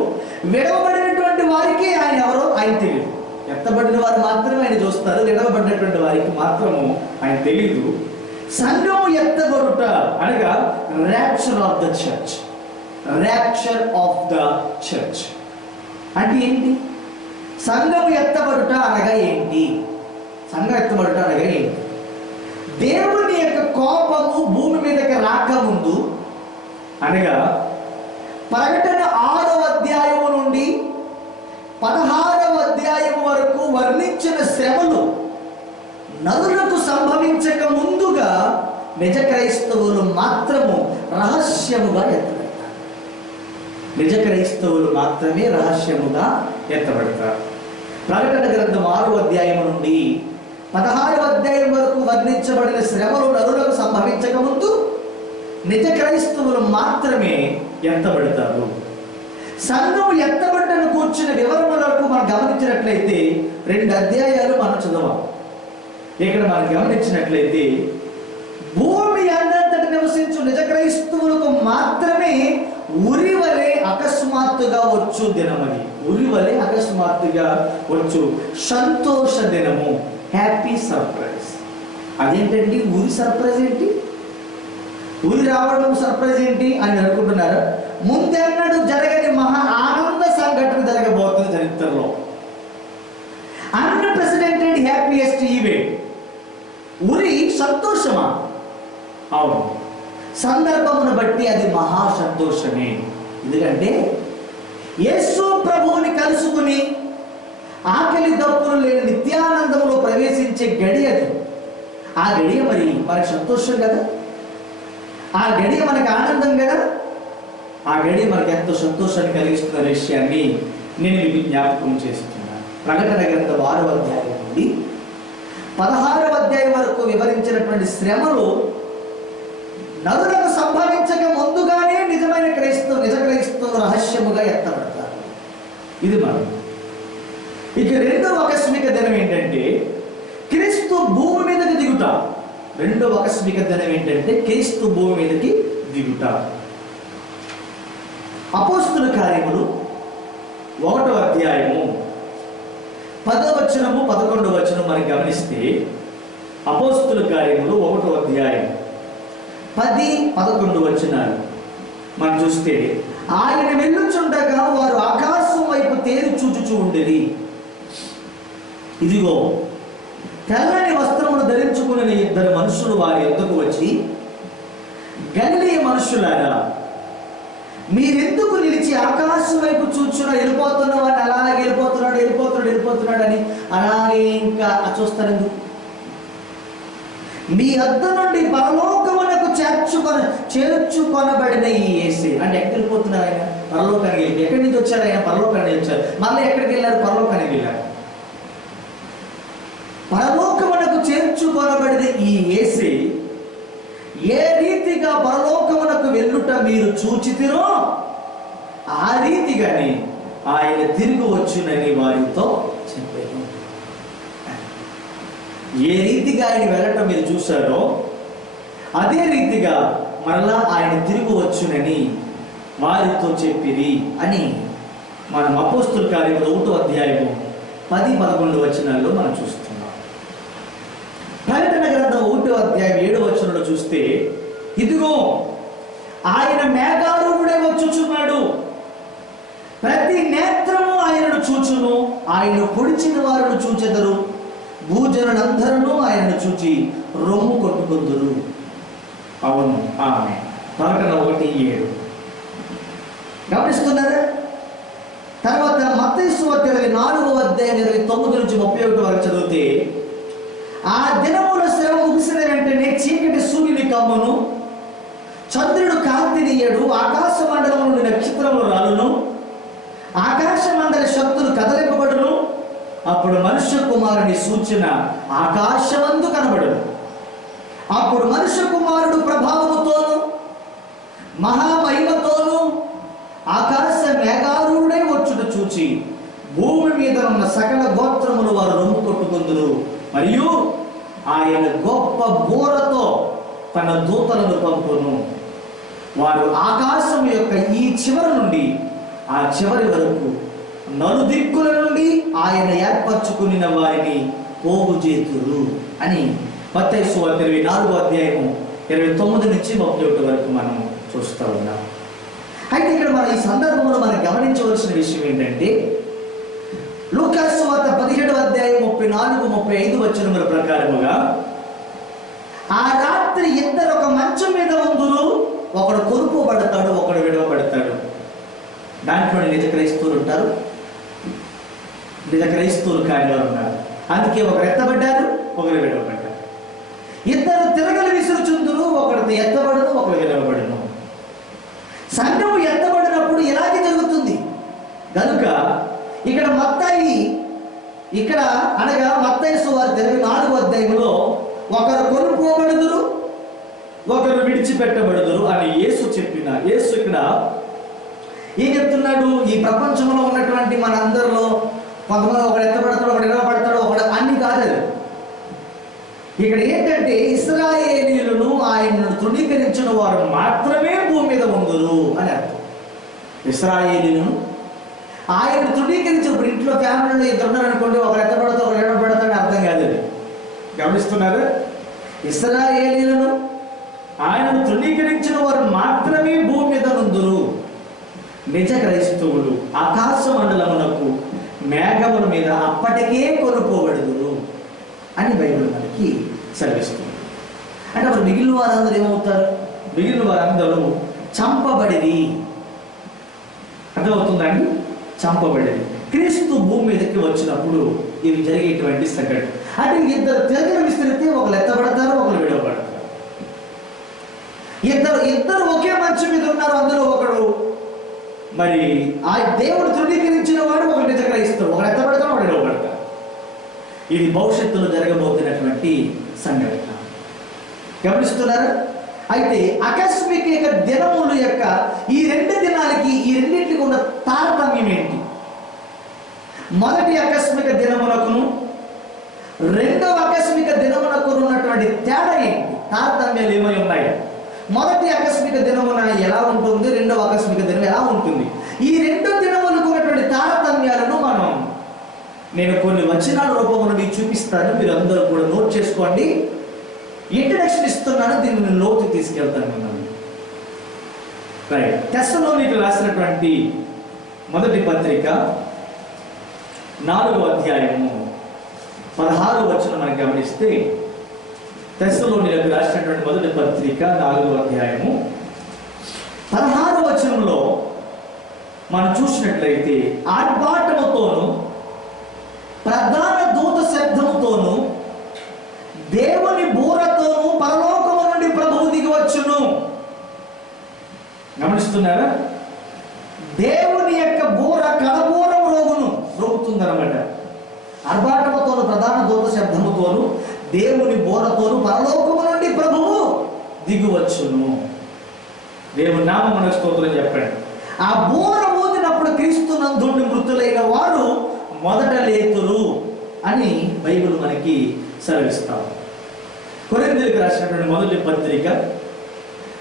విడవబడినటువంటి వారికి ఆయన ఎవరో ఆయన తెలియదు. ఎత్తబడిన వారు మాత్రమే ఆయన చూస్తారు. విడవబడినటువంటి వారికి మాత్రము ఆయన తెలియదు. సంఘము ఎత్తబడుట అనగా rapture of the church. Rapture of the church అంటే ఏంటి? సంఘము ఎత్తబడుట అనగా ఏంటి? సంఘం ఎత్తబడుట అనగా ఏంటి? దేవుని యొక్క కోపము భూమి మీదకి రాకముందు అనగా ప్రకటన 6వ అధ్యాయము నుండి 16వ అధ్యాయం వరకు వర్ణించిన శ్రమలు నరులకు సంభవించక ముందుగా నిజ క్రైస్తవులు మాత్రము రహస్యముగా ఎత్తబడతారు. నిజ క్రైస్తవులు మాత్రమే రహస్యముగా ఎత్తబడతారు. ప్రకటన గ్రంథం 6వ అధ్యాయం నుండి 16వ అధ్యాయం వరకు వర్ణించబడిన శ్రమలు నరులకు సంభవించక ముందు నిజ క్రైస్తవులు మాత్రమే ఎత్తబడతారు. సంఘం ఎత్తబడ్డను కూర్చున్న వివరములకు మనం గమనించినట్లయితే 2 అధ్యాయాలు మనం చదవాలి. ఇక్కడ మనం గమనించినట్లయితే భూమి అందంతట నివసించు నిజ క్రైస్తవులకు మాత్రమే ఉరివలే అకస్మాత్తుగా వచ్చు దినమని, ఉరివలే అకస్మాత్తుగా వచ్చు సంతోష దినము, హ్యాపీ సర్ప్రైజ్. అదేంటండి ఉరి సర్ప్రైజ్ ఏంటి? ఉరి రావడం సర్ప్రైజ్ ఏంటి అని అనుకుంటున్నారు. ముందెన్నడూ జరగని మహా ఆనంద సంఘటన జరగబోతుంది చరిత్రలో. Unprecedented happiest event. ఉరి సంతోషమా? అవును, సందర్భమును బట్టి అది మహా సంతోషమే. ఎందుకంటే యేసు ప్రభువుని కలుసుకుని ఆకలి దప్పులు లేని నిత్యానందంలో ప్రవేశించే గడి అది. ఆ గడియ మరి మనకి సంతోషం కదా, ఆ గడియ మనకి ఆనందం కదా, ఆ గడియ మనకి ఎంతో సంతోషాన్ని కలిగిస్తున్న విషయాన్ని నేను మీకు జ్ఞాపకం చేస్తున్నాను. ప్రకటన గ్రంథం 6వ అధ్యాయం నుండి 16వ అధ్యాయం వరకు వివరించినటువంటి శ్రమలు నరులకు సంభవించక ముందుగానే నిజ క్రైస్తవులు రహస్యముగా ఎత్తబడతారు. ఇది మనం. ఇక రెండవ ఆకస్మిక దినం ఏంటంటే క్రీస్తు భూమి మీదకి దిగుట. రెండవ ఆకస్మిక దినం ఏంటంటే క్రీస్తు భూమి మీదకి దిగుట. అపోస్తుల కార్యములు 1వ అధ్యాయము 10వ వచనము 11వ వచనం మనం గమనిస్తే, అపోస్తుల కార్యములు 1వ అధ్యాయం 10, 11 వచనాలు మనం చూస్తే, ఆయన వెళ్ళుచుండగా వారు ఆకాశం వైపు తేరి చూచుచూ ఉండేది. ఇదిగో తెల్లని వస్త్రమును ధరించుకున్న 2 మనుషులు వారి యొద్దకు వచ్చి, గలిలయ మనుషులారా, మీరెందుకు నిలిచి ఆకాశం వైపు చూచున్నారు? వెళ్ళిపోతున్న వాడిని అలాగే వెళ్ళిపోతున్నాడు అని అలాగే ఇంకా చూస్తారు. మీ వద్ద నుండి పరలోకమునకు చేర్చుకొనబడిన ఈ యేసే. అంటే ఎక్కడికి వెళ్ళిపోతున్నారు ఆయన? పరలోకానికి వెళ్ళి. ఎక్కడి నుంచి వచ్చారు ఆయన? పరలోకానికి వచ్చారు. మళ్ళీ ఎక్కడికి వెళ్ళారు? పరలోకానికి వెళ్ళారు. పరలోకమునకు చేర్చుకొనబడిన ఈ యేసే ఏ రీతిగా పరలోకమునకు వెళ్ళుట మీరు చూచితిరో ఆ రీతిగానే ఆయన తిరిగి వచ్చునని వారితో చెప్పాను. ఏ రీతిగా ఆయన వెళ్ళటం మీరు చూశారో అదే రీతిగా మరలా ఆయన తిరిగి వచ్చునని వారితో చెప్పిరి అని మనం అపోస్తుల కార్యములు 1వ అధ్యాయము 10, 11 వచనాల్లో మనం చూస్తున్నాం. ప్రకటన గ్రంథం 1వ అధ్యాయం 7వ వచనంలో చూస్తే, ఇదిగో ఆయన మేఘారూఢుడై వచ్చుచున్నాడు, ప్రతి నేత్రము ఆయనను చూచును, ఆయన పొడిచిన వారిని చూచెదరు, భూజనులందరూ ఆయనను చూచి రొమ్ము కొట్టుకుందురు. అవును, ఆమె. ప్రకటన 1:7 గమనిస్తున్నారా? తర్వాత మత్తయి సువార్త 24వ అధ్యాయం 29 నుంచి 31 వరకు చదివితే, ఆ దినముల శ్రమ ముగిసిన వెంటనే చీకటి సూర్యుని కమ్మును, చంద్రుడు కాంతినియడు, ఆకాశ మండలం నుండి నక్షత్రములు రాలును, ఆకాశ మండల శక్తులు కదలింపబడును. అప్పుడు మనుష్య కుమారుని సూచన ఆకాశమందు కనబడును. అప్పుడు మనుష్య కుమారుడు ప్రభావముతోను మహామహిమతోను ఆకాశ మేఘారూఢుడై వచ్చుట చూచి భూమి మీద ఉన్న సకల గోత్రములు వారు రొమ్ము కొట్టుకుందురు. మరియు ఆయన గొప్ప బోరతో తన దూతలను పంపును. వారు ఆకాశం యొక్క ఈ చివరి నుండి ఆ చివరి వరకు నలుదిక్కుల నుండి ఆయన ఏర్పరచుకున్న వారిని పోగు చేతురు అని మత్తయి సువార్త 24వ అధ్యాయం 29 నుంచి 31 వరకు మనం చూస్తూ ఉన్నాం. అయితే ఇక్కడ మన ఈ సందర్భంలో మనం గమనించవలసిన విషయం ఏంటంటే, లూకా సువార్త 17వ అధ్యాయం 34, 35 వచనముల ప్రకారముగా ఆ రాత్రి 2 ఒక మంచం మీద ఉందురు, ఒకడు కొనుక్కోబడతాడు, ఒకడు విడవబడతాడు. దాంట్లో నిజ క్రైస్తవులు ఉంటారు, నిజ క్రైస్తవులు కాని వారు ఉన్నారు. అందుకే ఒకరు ఎత్తబడ్డారు, ఒకరు విడవబడ్డారు. ఇద్దరు తిరగలు విసురుచుందురు, ఒకరితో ఎత్తబడును, ఒకరు విడవబడును. సంఘము ఎత్తబడినప్పుడు ఇలాగే జరుగుతుంది. కనుక ఇక్కడ మత్తయి, ఇక్కడ అనగా మత్తయి సువార్త 24వ అధ్యాయంలో ఒకరు కొనుక్కోబడుదురు, ఒకరు విడిచిపెట్టబడుదురు అని యేసు చెప్పిన యేసు ఇక్కడ ఏం చెప్తున్నాడు? ఈ ప్రపంచంలో ఉన్నటువంటి మన అందరిలో కొంతమంది ఒకడు ఎత్తబడతాడు, ఒకడు విడవబడతాడు, ఒకడు అన్ని కాదు. ఇక్కడ ఏంటంటే ఇశ్రాయేలీయులను ఆయనను తృణీకరించిన వారు మాత్రమే భూమి మీద ఉందురు అని అర్థం. ఇశ్రాయేలీయులను ఆయన తృణీకరించినప్పుడు ఇంట్లో ఫ్యామిలీలో ఇద్దరు ఉన్నారనుకోండి, ఒకరు ఎత్తబడతాడు, ఒకరు విడవబడతాడు అర్థం కాదు. గమనిస్తున్నారు? ఇశ్రాయేలీయులను ఆయనను తృణీకరించిన వారు మాత్రమే భూమి మీద ఉందురు. నిజ క్రైస్తవులు ఆకాశ మండలమునకు మేఘముల మీద అప్పటికే కొనుక్కోబడుదురు అని బైబిల్ మనకి సెలవిస్తుంది. అంటే మరి మిగిలిన వారందరూ ఏమవుతారు? మిగిలిన వారందరూ చంపబడిది. అర్థమవుతుందండి? చంపబడిది. క్రీస్తు భూమి మీదకి వచ్చినప్పుడు ఇవి జరిగేటువంటి సంఘటన. అంటే ఇద్దరు తిరగలు విసిరితే ఒకరు ఎత్తబడతారు, ఒకరు విడవబడతారు. ఇద్దరు ఒకే మంచం మీద ఉన్నారు. అందులో ఒకడు మరి ఆ దేవుడు తృణీకరించిన వాడు, ఒకరు నిజ క్రైస్తవుడు, ఒకరు ఎత్తబడతారు, ఒకరు విడవబడతారు. ఇది భవిష్యత్తులో జరగబోతున్నటువంటి సంఘటన. గమనిస్తున్నారా? అయితే ఆకస్మిక దినముల యొక్క ఈ రెండు దినాలకి, ఈ రెండింటికి ఉన్న తారతమ్యం ఏంటి? మొదటి ఆకస్మిక దినమునకును రెండవ ఆకస్మిక దినమునకు ఉన్నటువంటి తేడా ఏంటి? తారతమ్యాలు ఏమై ఉన్నాయి? మొదటి ఆకస్మిక దినమున ఎలా ఉంటుంది, రెండవ ఆకస్మిక దినం ఎలా ఉంటుంది? ఈ రెండు దినములకు ఉన్నటువంటి తారతమ్యాలను నేను కొన్ని వచనాల రూపంలో మీకు చూపిస్తాను. మీరు అందరూ కూడా నోట్ చేసుకోండి. ఇంట్రడక్షన్ ఇస్తున్నాను, దీన్ని లోతు తీసుకెళ్తాను మిమ్మల్ని. రైట్. తెస్సలోనికీయులకు రాసినటువంటి మొదటి పత్రిక 4వ అధ్యాయము 16వ వచనం మనం గమనిస్తే, తెస్సలోనికీయులకు రాసినటువంటి మొదటి పత్రిక 4వ అధ్యాయము 16వ వచనంలో మనం చూసినట్లయితే, ఆర్భాటముతోను ప్రధాన దూత శబ్దముతోను దేవుని బూరతోను పరలోకము నుండి ప్రభువు దిగి వచ్చును. గమనిస్తున్నారా? దేవుని యొక్క బూర కడబూరం రోగుతుందన్నమాట. ఆర్భాటముతోను ప్రధాన దూత శబ్దముతోను దేవుని బూరతోను పరలోకము నుండి ప్రభువు దిగి వచ్చును. దేవుని నామమునకు స్తోత్రం చెప్పండి. ఆ బూర ఊదినప్పుడు క్రీస్తునందుండి మృతులైన వారు మొదట లేతురు అని బైబిల్ మనకి సెలవిస్తాం. కొరింథీయులకు రాసినటువంటి మొదటి పత్రిక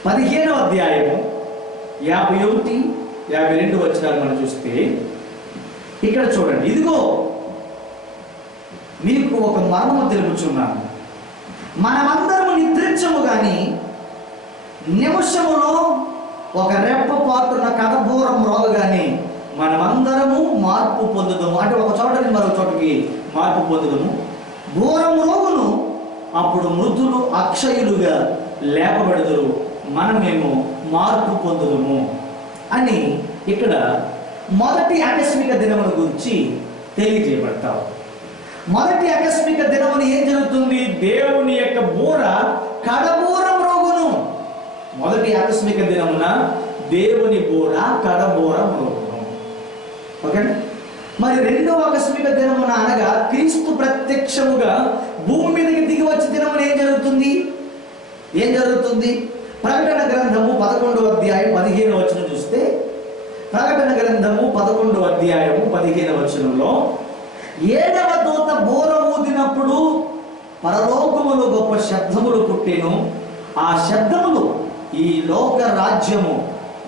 15వ అధ్యాయము 51, 52 వచనాలు మనం చూస్తే, ఇక్కడ చూడండి. ఇదిగో మీకు ఒక మర్మము తెలుపుచున్నాను. మనమందరము నిద్రించము గాని నిమిషములో ఒక రెప్ప పాటున కడబూరం రోగగాని మనమందరము మార్పు పొందుదము. అంటే ఒక చోట నుంచి మరొక చోటకి మార్పు పొందుదము. బూరం రోగును అప్పుడు మృతులు అక్షయులుగా లేపబడదురు, మనమేమో మార్పు పొందుదము అని ఇక్కడ మొదటి ఆకస్మిక దినముల గురించి తెలియజేయబడతాం. మొదటి ఆకస్మిక దినమున ఏం జరుగుతుంది? దేవుని యొక్క బూర కడబూరం రోగును. మొదటి ఆకస్మిక దినమున దేవుని బూర కడబూరం రోగును. ఓకే. మరి రెండవ ఆకస్మిక దినమున అనగా క్రీస్తు ప్రత్యక్షముగా భూమి మీదకి దిగి వచ్చే దినమున ఏం జరుగుతుంది? ప్రకటన గ్రంథము 11వ అధ్యాయం 15వ వచనం చూస్తే, ప్రకటన గ్రంథము 11వ అధ్యాయము 15వ వచనంలో, 7వ దూత బూర ఊదినప్పుడు పరలోకములో గొప్ప శబ్దములు పుట్టెను. ఆ శబ్దములు ఈ లోక రాజ్యము,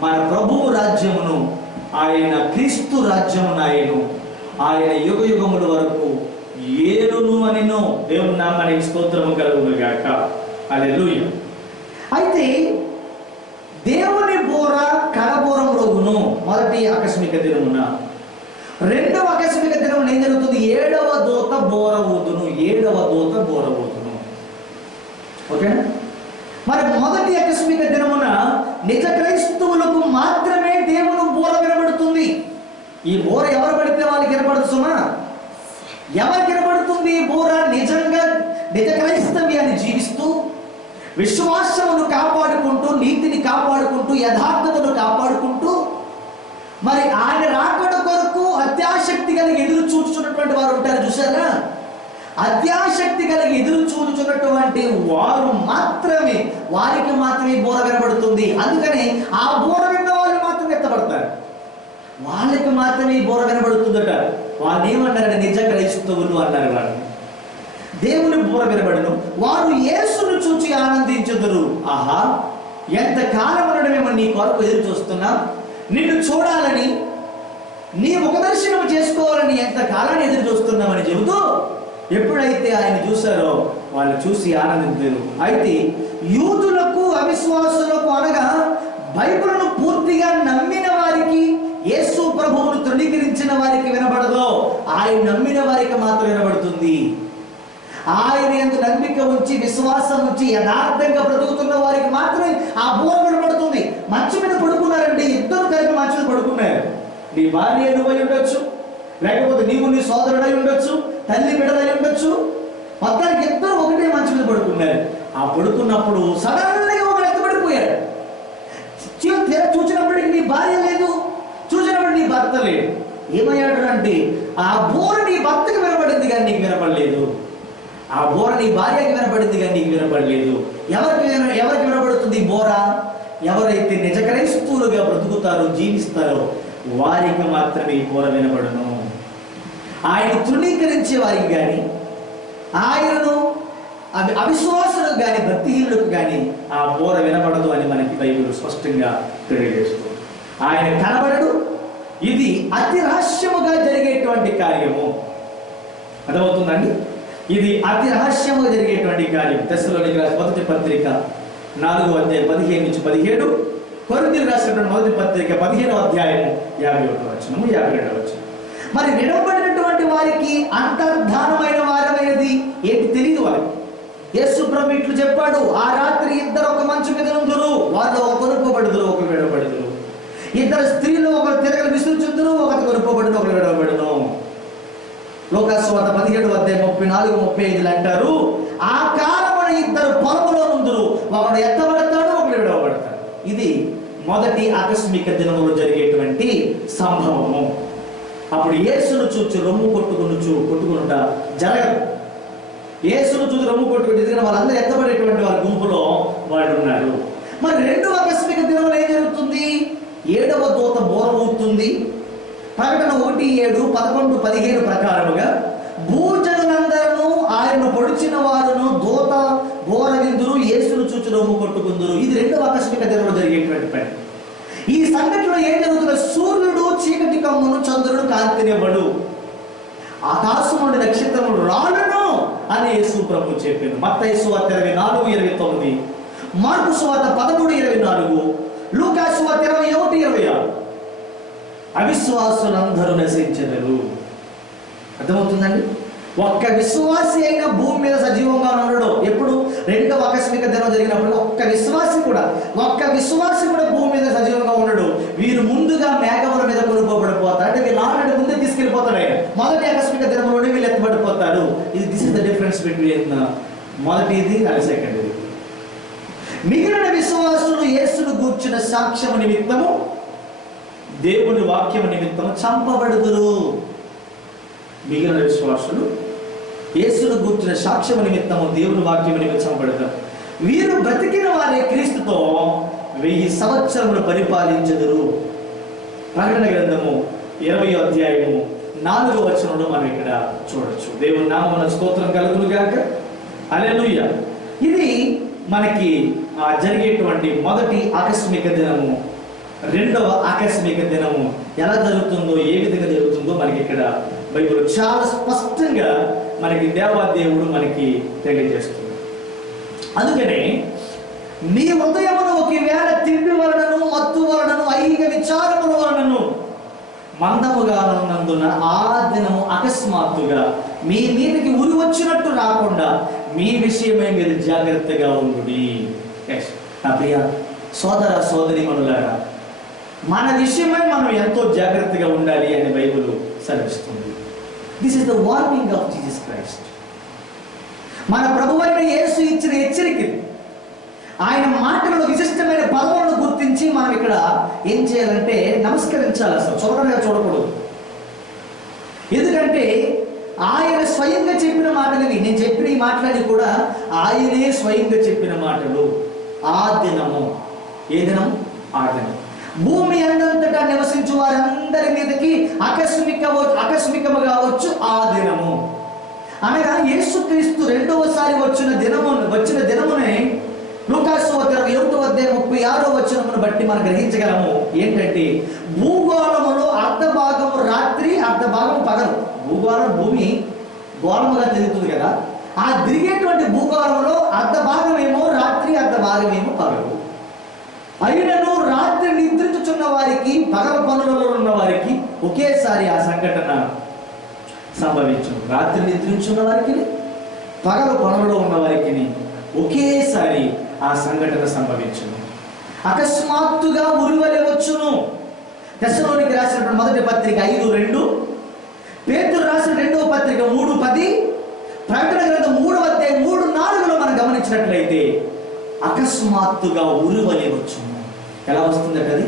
మన ప్రభువు రాజ్యమును, ఆయన క్రీస్తు రాజ్యమును ఆయన యుగ యుగముల వరకు ఏలును అనిను. దేవుని నామానికి స్తోత్రము కలుగును గాక. హల్లెలూయా. అయితే దేవుని బూర కడబూరం రోగును మొదటి ఆకస్మిక దినమున. రెండవ ఆకస్మిక దినమున ఏం జరుగుతుంది? 7వ దూత బూర ఊదును. 7వ దూత బూర ఊదును. ఓకే. మరి మొదటి ఆకస్మిక దినమున నిజ క్రైస్తవులకు మాత్రమే దేవుని బూర వినబడుతుంది. ఈ బోర ఎవరు పడితే వాళ్ళకి వినపడుతుంది సుమా? ఎవరికి వినపడుతుంది ఈ బోర? నిజంగా నిజ క్రైస్తవ్యాన్ని జీవిస్తూ, విశ్వాసమును కాపాడుకుంటూ, నీతిని కాపాడుకుంటూ, యథార్థతను కాపాడుకుంటూ, మరి ఆయన రాకడ కొరకు అత్యాసక్తి కలిగి ఎదురు చూచుచున్నటువంటి వారు ఉంటారు చూసారా? అత్యాసక్తి కలిగి ఎదురు చూచుచున్నటువంటి వారు మాత్రమే, వారికి మాత్రమే బోర వినబడుతుంది. అందుకని ఆ బోర విన్న వాళ్ళు మాత్రమే ఎత్తబడతారు. వాళ్ళకి మాత్రమే ఈ బోర వినబడుతుందట. వాళ్ళు ఏమన్నారంటే నిజ క్రైస్తవులు అన్నారు. వాళ్ళు దేవుని బోర వినబడను, వారు యేసును చూచి ఆనందించుదురు. ఆహా, ఎంత కాలం మేము నీ కొరకు ఎదురు చూస్తున్నాం, నిన్ను చూడాలని, నీ ముఖదర్శనం చేసుకోవాలని ఎంత కాలాన్ని ఎదురు చూస్తున్నామని చెబుతూ ఎప్పుడైతే ఆయన చూశారో వాళ్ళు చూసి ఆనందించారు. అయితే యూదులకు, అవిశ్వాసులకు, అనగా బైబిల్ను పూర్తిగా నమ్మిన వారికి, యేసు ప్రభువును తృణీకరించిన వారికి వినబడదో, ఆయన నమ్మిన వారికి మాత్రం వినబడుతుంది. ఆయన యందు నమ్మిక ఉంచి, విశ్వాసం ఉంచి, యథార్థంగా బ్రతుకుతున్న వారికి మాత్రమే ఆ బోర వినబడుతుంది. మంచం మీద పడుకున్నారండి, ఇద్దరు కలిపి మంచం మీద పడుకున్నారు. నీ భార్య నువ్వై ఉండొచ్చు, లేకపోతే నీవు నీ సోదరుడై ఉండొచ్చు, తల్లి బిడ్డలై ఉండొచ్చు. మొత్తానికి ఇద్దరు ఒకటే మంచం మీద పడుకున్నారు. ఆ పడుకున్నప్పుడు సడన్గా ఒకరు ఎత్తబడిపోయాడు. చూసినప్పటికి నీ భార్య లేదు, చూసినప్పుడు నీ భర్త లేడు. ఏమయ్యాడు అంటే ఆ బోర నీ భర్తకు వినపడింది కానీ నీకు వినపడలేదు. ఆ బోర నీ భార్యకి వినపడింది కానీ నీకు వినపడలేదు. ఎవరికి వినపడుతుంది బోర? ఎవరైతే నిజ క్రైస్తవులుగా బ్రతుకుతారో, జీవిస్తారో వారికి మాత్రమే ఈ బోర వినపడను. ఆయన తృణీకరించే వారికి కానీ, ఆయనను అవిశ్వాసులకు కానీ, భక్తిహీనులకు కానీ ఆ బోర వినపడదు అని మనకి బైబిల్ స్పష్టంగా తెలియజేస్తుంది. ఆయన కనబడడు. ఇది అతి రహస్యముగా జరిగేటువంటి కార్యము. అర్థమవుతుందండి? ఇది అతి రహస్యముగా జరిగేటువంటి కార్యం. తెస్సలోనికీ రాసిన మొదటి పత్రిక 4వ అధ్యాయం 15 నుంచి 17, కొరింథీయులకు రాసినటువంటి మొదటి పత్రిక 15వ అధ్యాయము 51వ వచనము 52వ వచనం. మరి విడవబడినటువంటి వారికి అంతర్ధానమైన వారమైనది ఏంటి తెలియదు వారికి. యేసు ప్రభు ఇట్లు చెప్పాడు, ఆ రాత్రి ఇద్దరు ఒక మంచం మీద ఉందురు, వాళ్ళు ఒక కొనుక్కోబడుదురు, ఒకరు విడవబడుదురు. ఇద్దరు స్త్రీలు ఒకరు తిరగలు విసురుచుందురు, ఒకరు కొనుక్కోబడును, ఒకరు విడవబడును. లూకాసు సువార్త 17వ అధ్యాయం 34, 35 అంటారు, ఆ కాలమున ఇద్దరు పొలములో ఉందురు, ఒకడు ఎత్తబడతాడు, ఒకడు విడవబడతాడు. ఇది మొదటి ఆకస్మిక దినములో జరిగేటువంటి సంభవము. అప్పుడు యేసును చూచి రొమ్ము కొట్టుకునుట జరగదు. యేసును చూసి రొమ్ము కొట్టుకుని, ఎందుకంటే వాళ్ళందరూ ఎత్తబడేటువంటి వాళ్ళ గుంపులో వాళ్ళు ఉన్నారు. మరి రెండవ ఆకస్మిక దినములు ఏం జరుగుతుంది? 7వ దూత బోర ఊదుతుంది. ప్రకటన 1:7, 11, 15 ప్రకారముగా భూజనులందరూ ఆయనను పొడిచిన వారును దూత బోర విందురు, యేసును చూచి రొమ్ము కొట్టుకుందురు. ఇది రెండవ ఆకస్మిక దినంలో జరిగేటువంటి పని. ఈ సంఘటనలో ఏం జరుగుతుందో, సూర్యుడు చీకటి కమ్మును, చంద్రుడు కాంతినివ్వడు, ఆకాశం నుండి నక్షత్రములు రాలును అని యేసు ప్రభు చెప్పాను. మత్తయి సువార్త 24:29, మార్కు సువార్త 13:24, లూకా సువార్త 21:26. అవిశ్వాసులందరూ నశించెదరు. అర్థమవుతుందండి? ఒక్క విశ్వాసి అయిన భూమి మీద సజీవంగా ఉండడు. ఎప్పుడు? రెండవ ఆకస్మిక దినం జరిగినప్పుడు ఒక్క విశ్వాసి కూడా భూమి మీద సజీవంగా ఉండడు. వీరు ముందుగా మేఘముల మీద కొనుక్కోబడిపోతారు. అంటే వీళ్ళు ఆల్రెడీ ముందే తీసుకెళ్ళిపోతాడు ఆయన. మొదటి ఆకస్మిక దినంలోనే వీళ్ళు ఎత్తబడిపోతారు. This is the difference between మొదటిది అండ్ సెకండ్. మిగిలిన విశ్వాసులు యేసును గూర్చిన సాక్ష్యము నిమిత్తము, దేవుని వాక్యము నిమిత్తము చంపబడుదురు. మిగిలిన విశ్వాసులు యేసును గూర్చిన సాక్ష్యము నిమిత్తము, దేవుని వాక్యము నిమిత్తం చంపబడతారు. వీరు బ్రతికిన వారే క్రీస్తుతో 1000 సంవత్సరములు పరిపాలించెదరు. ప్రకటన గ్రంథము 20వ అధ్యాయము 4వ వచనంలో మనం ఇక్కడ చూడొచ్చు. దేవుని నామమున స్తోత్రం కలుగును గాక. హల్లెలూయా. ఇది మనకి జరిగేటువంటి మొదటి ఆకస్మిక దినము. రెండవ ఆకస్మిక దినము ఎలా జరుగుతుందో, ఏ విధంగా జరుగుతుందో మనకి ఇక్కడ బైబిల్ చాలా స్పష్టంగా మనకి దేవాదేవుడు మనకి తెలియజేస్తుంది. అందుకనే నీ హృదయమును ఒకవేళ తిండి వలనను, మత్తు వలనను, ఐహిక విచారముల వలనను మందముగా ఉన్నందున ఆ దినము అకస్మాత్తుగా మీ మీదకి ఉరి వచ్చినట్టు రాకుండా మీ విషయమై మీరు జాగ్రత్తగా ఉండుడి. నా ప్రియ సోదర సోదరీమణులారా, మన విషయమై మనం మనం ఎంతో జాగ్రత్తగా ఉండాలి అని బైబిల్ సెలవిస్తుంది. This is the warning of Jesus Christ. మన ప్రభువైన యేసు ఇచ్చిన హెచ్చరిక. ఆయన మాటలలో విశిష్టమైన పదవులను గుర్తించి మనం ఇక్కడ ఏం చేయాలంటే నమస్కరించాలి. అసలు చూడకుండా చూడకూడదు. ఎందుకంటే ఆయన స్వయంగా చెప్పిన మాటలు ఇవి. నేను చెప్పిన ఈ మాటలని కూడా ఆయనే స్వయంగా చెప్పిన మాటలు. ఆ దినము, ఏ దినం? ఆ దినం భూమి అందంతటా నివసించు వారందరి మీదకి ఆకస్మికముగా వచ్చు ఆ దినము. అనగా యేసుక్రీస్తు రెండవసారి వచ్చిన దినమునే లూకాసు 21:36 బట్టి మనం గ్రహించగలము. ఏంటంటే భూగోళములో అర్ధభాగము రాత్రి, అర్ధభాగం పగలు. భూగోళం భూమి గోళముగా తిరుగుతుంది కదా, ఆ తిరిగేటువంటి భూగోళంలో అర్ధభాగం ఏమో రాత్రి, అర్ధభాగం ఏమో పగలు. అయినను రాత్రి నిద్రించుచున్న వారికి, పగల పనులలో ఉన్న వారికి ఒకేసారి ఆ సంఘటన సంభవించును. రాత్రి నిద్రించున్న వారికి, పగల పనులలో ఉన్న వారికి ఒకేసారి ఆ సంఘటన సంభవించును. అకస్మాత్తుగా ఉరివలె వచ్చును. తెస్సలోనికి రాసినటువంటి మొదటి పత్రిక 5:2, పేతురు రాసిన రెండవ పత్రిక 3:10, ప్రకటన గ్రంథం 3:3-4 మనం గమనించినట్లయితే అకస్మాత్తుగా ఉరివలె వచ్చును. ఎలా వస్తుందట అది?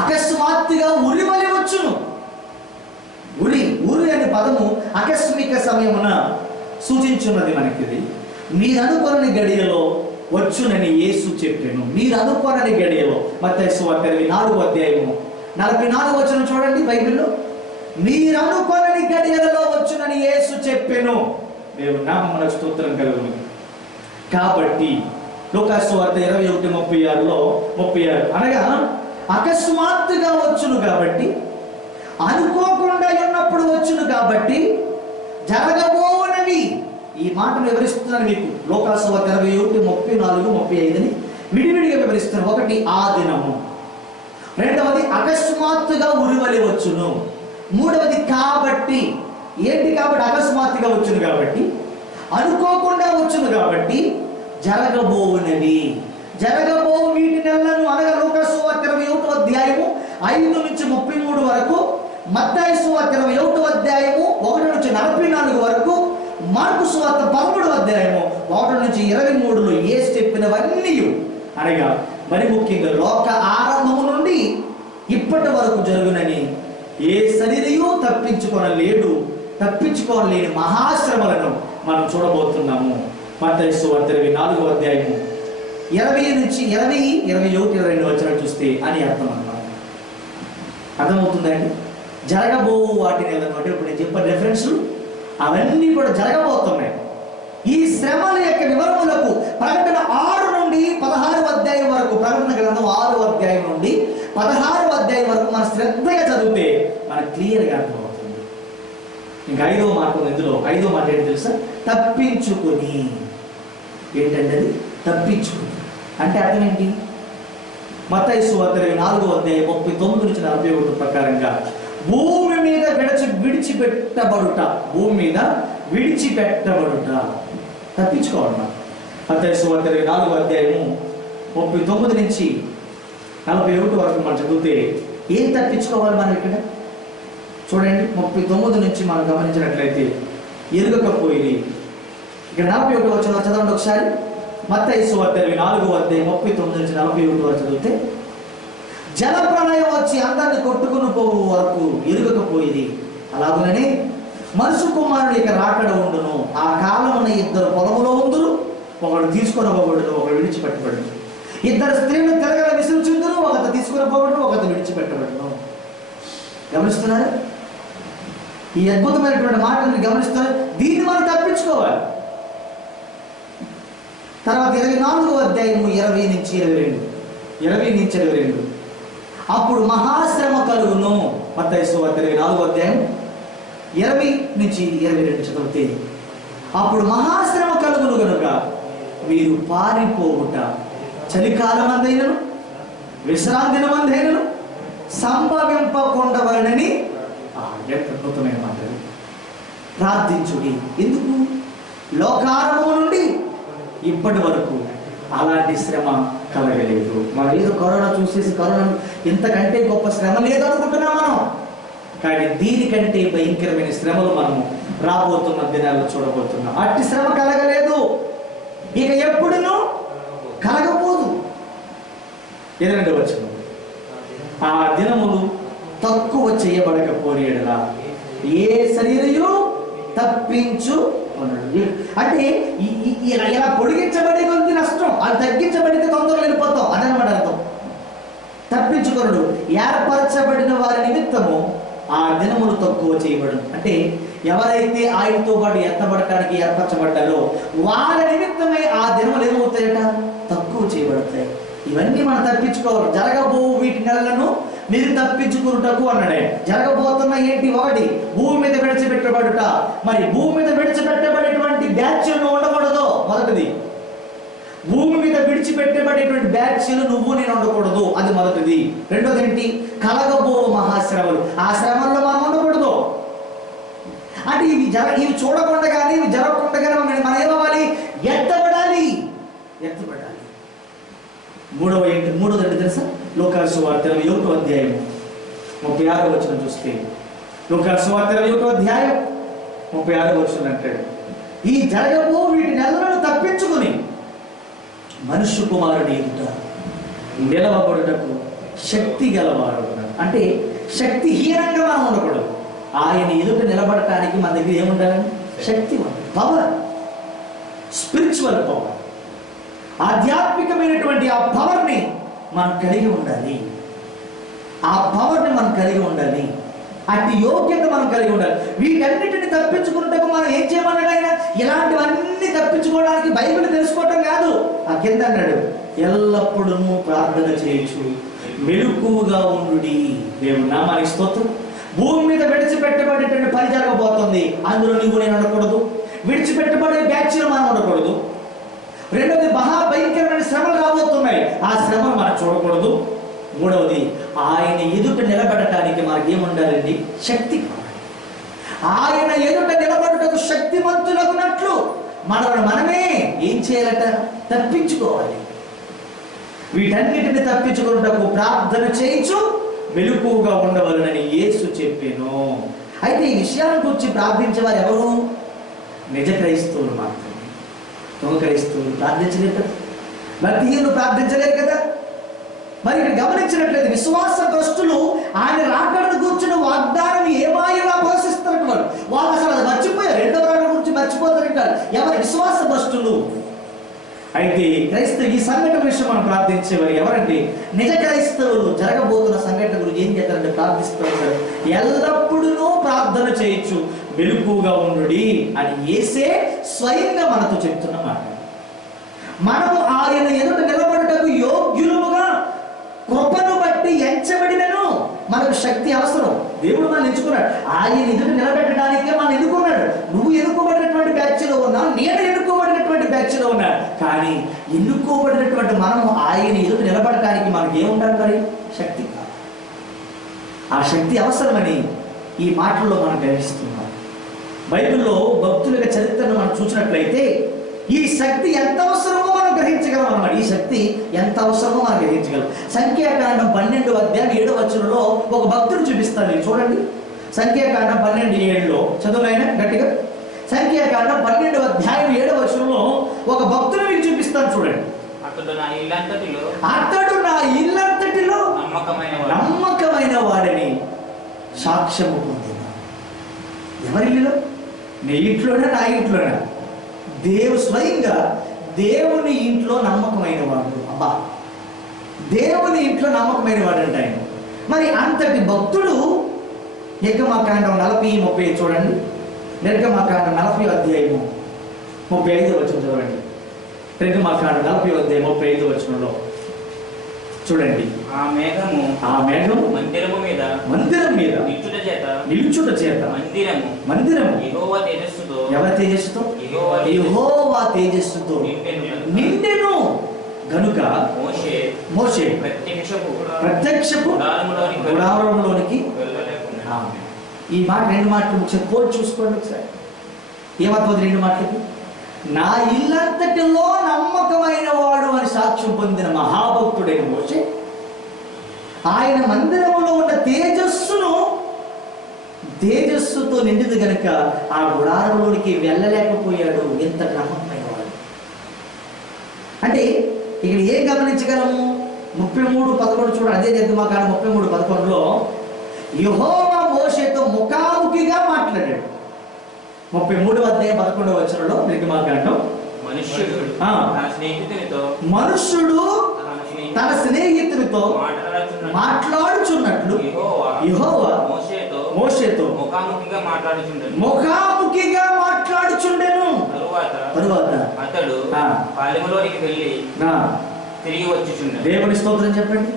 అకస్మాత్తుగా ఉరివలె వచ్చును. ఉరి అనే పదము ఆకస్మిక సమయమున సూచించున్నది మనకిది. మీరు అనుకోని గడియలో వచ్చునని యేసు చెప్పాను. మీరు అనుకోని గడియలో. మత్తయి సువార్త 24:44 చూడండి బైబిల్లో. మీరు అనుకోని గడియలలో వచ్చునని యేసు చెప్పాను. దేవుని నామమునకు స్తోత్రం కలుగును. కాబట్టి లూకాసు వార్త 21:36 అనగా అకస్మాత్తుగా వచ్చును కాబట్టి, అనుకోకుండా ఉన్నప్పుడు వచ్చును కాబట్టి, జరగబోనవి. ఈ మాటను వివరిస్తున్నాను మీకు. లూకాసు వార్త 21:34-35 విడివిడిగా వివరిస్తున్నాను. ఒకటి ఆ దినము, రెండవది అకస్మాత్తుగా ఉరివలె వచ్చును, మూడవది కాబట్టి. ఏంటి కాబట్టి? అకస్మాత్తుగా వచ్చును కాబట్టి, అనుకోకుండా వచ్చును కాబట్టి, జరగబోనవి. జరగబోవు వీటి నెలలను అనగా లూకాసు వార్త 21:5-33 వరకు, మత్తయి సువార్త 21:1-44 వరకు, మార్కు సువార్త 13:1-23 యేసు చెప్పినవన్నీ అనగా మరి ముఖ్యంగా లోక ఆరంభము నుండి ఇప్పటి వరకు జరుగునని ఏ శరీరయు తప్పించుకోలేని మహాశ్రమలను మనం చూడబోతున్నాము. మత్తయి సువార్త 20-21 చూస్తే అని అర్థం అన్నమాట. అర్థమవుతుందండి? జరగబోవు వాటిని అంటే ఇప్పుడు నేను చెప్పిన రెఫరెన్స్లు అవన్నీ కూడా జరగబోతున్నాయి. ఈ శ్రమల యొక్క వివరములకు ప్రకటన 6-16 వరకు, ప్రకటన గ్రంథం 6 వరకు మనం శ్రద్ధగా చదివితే మనకు క్లియర్గా అర్థమవుతుంది. ఇంకా 5వ మాట ఉంది ఇందులో. 5వ మాట ఏంటి తెలుసా? తప్పించుకొని. ఏంటంటే అది తప్పించుకొని అంటే అర్థం ఏంటి? మత్తయి సువార్త 4:39-41 ప్రకారంగా భూమి మీద విడిచిపెట్టబడుట, భూమి మీద విడిచిపెట్టబడుట, తప్పించుకోవడం. మత్తయి సువార్త 4:39-41 వరకు మనం చదివితే ఏం తప్పించుకోవాలి మనం ఇక్కడ? చూడండి 39 నుంచి మనం గమనించినట్లయితే ఎరుగకపోయి. ఇక్కడ 41 చదవండి ఒకసారి. మత్తయి సువార్త 4:39-41 వరకు చదివితే, జలప్రళయం వచ్చి అందరిని కొట్టుకుని పోవు వరకు ఎరుగకపోయింది. అలాగనే మనుషు కుమారుడు ఇక రాకడ ఉండును. ఆ కాలమున 2 పొలములో ఉందురు, ఒకడు తీసుకొని పోబడును, ఒకడు విడిచిపెట్టబడును. 2 స్త్రీలు తిరగల విసురుచుందురు, ఒకటి తీసుకొని పోబడును, ఒకటి విడిచిపెట్టబడును. గమనిస్తున్నారు? ఈ అద్భుతమైనటువంటి మాటలను గమనిస్తున్నారు. దీన్ని మనం తప్పించుకోవాలి. తర్వాత 20-22 అప్పుడు మహాశ్రమ కలుగును. మత్తయి సువార్త 24:20-22 చదివితే, అప్పుడు మహాశ్రమ కలుగును గనుక మీరు పారిపోవుట చలికాలం అందైనను విశ్రాంతి దినమందైనను సంభవింపకుండవలనని. ఎంత అద్భుతమైన మాటలు. ప్రార్థించుడి. ఎందుకు? లోకారంభము నుండి ఇప్పటి వరకు అలాంటి శ్రమ కలగలేదు. మనం ఏదో కరోనా చూసేసి కరోనా ఇంతకంటే గొప్ప శ్రమ లేదు అనుకుంటున్నాం మనం. కానీ దీనికంటే భయంకరమైన శ్రమలు మనము రాబోతున్న దినాల్లో చూడబోతున్నాం. అట్టి శ్రమ కలగలేదు, ఇక ఎప్పుడునూ కలగబోదు. 2వ వచనం, ఆ దినములు తక్కువ చేయబడకపోయేలా ఏ శరీరయు తప్పించు. అంటే ఇలా పొడిగించబడి కొద్ది నష్టం, అది తగ్గించబడితే తొందరగా వెళ్ళిపోతాం అదనమాట అర్థం. తప్పించుకొనుడు ఏర్పరచబడిన వారి నిమిత్తము ఆ దినములు తక్కువ చేయబడు. అంటే ఎవరైతే ఆయనతో పాటు ఎత్తబడటానికి ఏర్పరచబడ్డారో వాళ్ళ నిమిత్తమై ఆ దినములు ఏమవుతాయట? తక్కువ చేయబడతాయి. ఇవన్నీ మనం తప్పించుకోవాలి. జరగబో వీటి నెలలను మీరు తప్పించుకున్నటకు అన్నాడే. జరగబోతున్న ఏంటి? 1, భూమి మీద విడిచిపెట్టబడుట. మరి భూమి మీద విడిచిపెట్టబడేటువంటి బ్యాచ్లు ఉండకూడదు. మొదటిది, భూమి మీద విడిచిపెట్టబడేటువంటి బ్యాచ్లు నువ్వు నేను ఉండకూడదు, అది మొదటిది. రెండోది ఏంటి? కలగబో మహాశ్రమలు, ఆ శ్రమల్లో మనం ఉండకూడదు. అంటే ఇవి చూడకుండా కానీ ఇవి జరగకుండా కానీ మనం ఏమవ్వాలి? ఎత్తబడాలి. మూడోది ఏంటి తెలుసా? లూకాసు సువార్త 21వ అధ్యాయం 36వ వచనం చూస్తే, లూకాసు సువార్త 21వ అధ్యాయం 36వ వచనం అంటాడు, ఈ జరగబో వీటి నెలలను తప్పించుకుని మనుష్య కుమారుడు ఎదుట నిలవబడుటకు శక్తి గలవాడు. అంటే శక్తిహీనంగా మనం ఉండకూడదు. ఆయన ఎదుట నిలబడటానికి మన దగ్గర ఏముండాలని? శక్తి ఉంది, పవర్, స్పిరిచువల్ పవర్, ఆధ్యాత్మికమైనటువంటి ఆ పవర్ని మనం కలిగి ఉండాలి. ఆ పవర్ని మనం కలిగి ఉండాలి. అట్టి యోగ్యత మనం కలిగి ఉండాలి. వీటన్నిటిని తప్పించుకున్నట్టుకు మనం ఏం చేయమన్నాడు ఆయన? ఇలాంటివన్నీ తప్పించుకోవడానికి బైబిల్ తెలుసుకోవటం కాదు. ఆ కింద అన్నాడు, ఎల్లప్పుడూ ప్రార్థన చేయొచ్చు, మెలకువగా ఉండుడి. దేవుని నామానికి స్తోత్రం. భూమి మీద విడిచిపెట్టబడేటువంటి పని జరగబోతుంది. అందులో నువ్వు నేను ఉండకూడదు. విడిచిపెట్టబడే బ్యాచ్లు మనం ఉండకూడదు. రెండవది, మహాభయంకరమైన శ్రమలు రాబోతున్నాయి. ఆ శ్రమను మనం చూడకూడదు. మూడవది, ఆయన ఎదుట నిలబడటానికి మనకి ఏముండాలండి? శక్తి కావాలి. ఆయన ఎదుట నిలబడటకు శక్తిమంతులగునట్లు మనమే ఏం చేయాలట? తప్పించుకోవాలి. వీటన్నిటిని తప్పించుకున్నటకు ప్రార్థన చేయించు, మెలకువగా ఉండవలనని యేసు చెప్పాను. అయితే ఈ విషయాన్ని గురించి ప్రార్థించేవారు ఎవరు? నిజ క్రైస్తవులు మాత్రమే. దొంగ క్రైస్తవులు ప్రార్థించలేరు కదా, భక్తిహీనులు ప్రార్థించలేరు కదా. మరి ఇక్కడ గమనించినట్లయితే విశ్వాసగ్రస్తులు ఆయన రాకడను కూర్చున్న వాగ్దానం ఏమాయలా పోషిస్తారు. వాళ్ళు అసలు అది మర్చిపోయారు. రెండవ రాకడ గురించి మర్చిపోతారు. ఎవరు? విశ్వాసగ్రస్తులు. అయితే క్రైస్తవ ఈ సంఘటన విషయం మనం ప్రార్థించేవారు ఎవరంటే? నిజ క్రైస్తవులు. జరగబోతున్న సంఘటన గురించి ఏం చేస్తారంటే ప్రార్థిస్తారు. ఎల్లప్పుడూ ప్రార్థన చేయొచ్చు, మెలకువగా ఉండుడి అని యేసే స్వయంగా మనతో చెప్తున్న మాట. మనము ఆయన ఎదుట నిలబడటకు యోగ్యులుగా కృపను బట్టి ఎంచబడినను మనకు శక్తి అవసరం. దేవుడు మనం ఎంచుకున్నాడు. ఆయన ఎదుట నిలబెట్టడానికే మనం ఎన్నుకున్నాడు. నువ్వు ఎన్నుకోబడినటువంటి బ్యాచ్లో ఉన్నావు, నేను ఎన్నుకోబడినటువంటి బ్యాచ్లో ఉన్నాను. కానీ ఎన్నుకోబడినటువంటి మనము ఆయన ఎదుట నిలబడటానికి మనకి ఏముండాలి? మరి శక్తి. ఆ శక్తి అవసరమని ఈ మాటల్లో మనం గ్రహిస్తున్నాం. బైబిల్లో భక్తుల చరిత్రను మనం చూసినట్లయితే ఈ శక్తి ఎంత అవసరమో మనం గ్రహించగలం అన్నమాట. ఈ శక్తి ఎంత అవసరమో మనం గ్రహించగలం. సంఖ్యాకాండం 12వ అధ్యాయం 7వ వచనంలో ఒక భక్తుడు చూపిస్తాను. మీరు చూడండి, సంఖ్యాకాండం 12:7 చదువునైనా గట్టిగా. సంఖ్యాకాండం 12వ అధ్యాయం 7వ వచనంలో ఒక భక్తుడు మీకు చూపిస్తాను. చూడండి, అతడు నా ఇల్లంతటిలో నమ్మకమైన వాడని సాక్ష్యము పొందిన. ఎవరిలో? నీ ఇంట్లోనా, నా ఇంట్లోనా? స్వయంగా దేవుని ఇంట్లో నమ్మకమైన వాడు. అబ్బా, దేవుని ఇంట్లో నమ్మకమైన వాడు అంటే ఆయన. మరి అంతటి భక్తుడు నిర్గమకాండం 40:30 చూడండి. నిర్గమకాండం 40వ అధ్యాయము 35వ వచనం చదవండి. నిర్గమకాండం 40వ అధ్యాయం 35వ వచనంలో చూడండి. ఆ మేఘము మందిరము మీద నిలుచుట చేత మందిరము యెహోవా తేజస్సుతో. ఎవరి తేజస్సుతో? యెహోవా తేజస్సుతో నిండెను గనుక మోషే ప్రత్యక్షపు గుడారములోనికి వెళ్ళలేకున్నాడు. ఈ మాట, రెండు మాటలు ఒకసారి పోల్చి చూసుకోండి. ఒకసారి ఏమవుతుంది రెండు మాటలకి? నా ఇల్లంతటిలో నమ్మకమైన వాడు అని సాక్ష్యం పొందిన మహాభక్తుడైన మోషే ఆయన మందిరంలో ఉన్న తేజస్సుతో నిండిది గనుక ఆ గుడారంలోనికి వెళ్ళలేకపోయాడు. ఎంత నమ్మకమైన వాడు అంటే ఇక్కడ ఏం గమనించగలము? 33:11 చూడండి. అదే నిర్గమాకాండం 33:11లో యెహోవా మోషేతో ముఖాముఖిగా మాట్లాడాడు. 33:11 నిర్గమాకాండం మనుష్యుడు తన స్నేహితునితో మాట్లాడుచున్నట్లు యెహోవా మోషేతో ముఖాముఖిగా మాట్లాడుచుండెను. తరువాత అతడు పాలెములోనికి వెళ్ళి తిరిగి వచ్చుచుండెను. దేవుని స్తోత్రం చెప్పండి.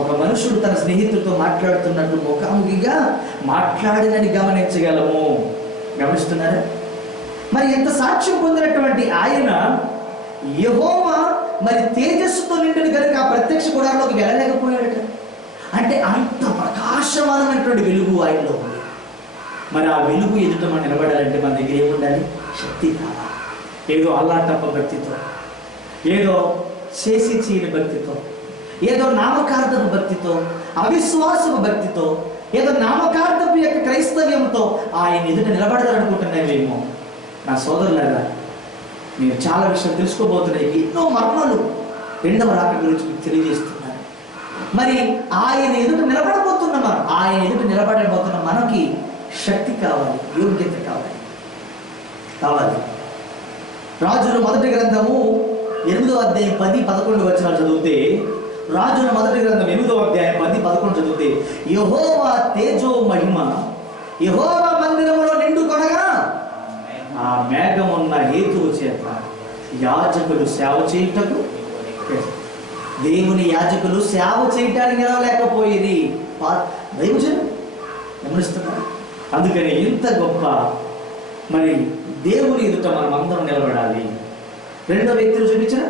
ఒక మనుషుడు తన స్నేహితుడితో మాట్లాడుతున్నట్టు ముఖాముఖిగా మాట్లాడినని గమనించగలము. గమనిస్తున్నారా? మరి ఎంత సాక్ష్యం పొందినటువంటి ఆయన యెహోవా మరి తేజస్సుతో నిండిన కనుక ఆ ప్రత్యక్ష గుడారంలోకి వెళ్ళలేకపోయాడట. అంటే అంత ప్రకాశమానమైనటువంటి వెలుగు ఆయనలో ఉంది. మరి ఆ వెలుగు ఎదుట మనం నిలబడాలంటే మన దగ్గర ఏముండాలి? శక్తి కావాలి. ఏదో అల్లాటప్ప భక్తితో, ఏదో చేసి చీని భక్తితో, ఏదో నామకార్థపు భక్తితో, అవిశ్వాసపు భక్తితో, ఏదో నామకార్థపు యొక్క క్రైస్తవ్యంతో ఆయన ఎదుట నిలబడాలనుకుంటున్నావేమో. నా సోదరులారా, నేను చాలా విషయం తెలుసుకోబోతున్నాయి. ఎన్నో మర్మాలు రెండవ రాకడ గురించి తెలియజేస్తున్నాను. మరి ఆయన ఎదుట నిలబడబోతున్న ఆయన ఎదుట నిలబడబోతున్న మనకి శక్తి కావాలి, యోగ్యత కావాలి. రాజుల మొదటి గ్రంథము 8వ అధ్యాయం 10-11 చదివితే, రాజుల మొదటి గ్రంథం 8వ అధ్యాయం 10-11 చదివితే, యెహోవా తేజో మహిమ యెహోవా మందిరములో నిండుకొనగా ఆ మేఘమున్న హేతువు చేత యాజకులు సేవ చేయుటకు, దేవుని యాజకులు సేవ చేయటానికి నిలవలేకపోయేది. దైవజనం గమనిస్తున్నారు. అందుకని ఇంత గొప్ప మరి దేవుని ఎదుట మనం అందరం నిలబడాలి. రెండో వ్యక్తులు చూపించిన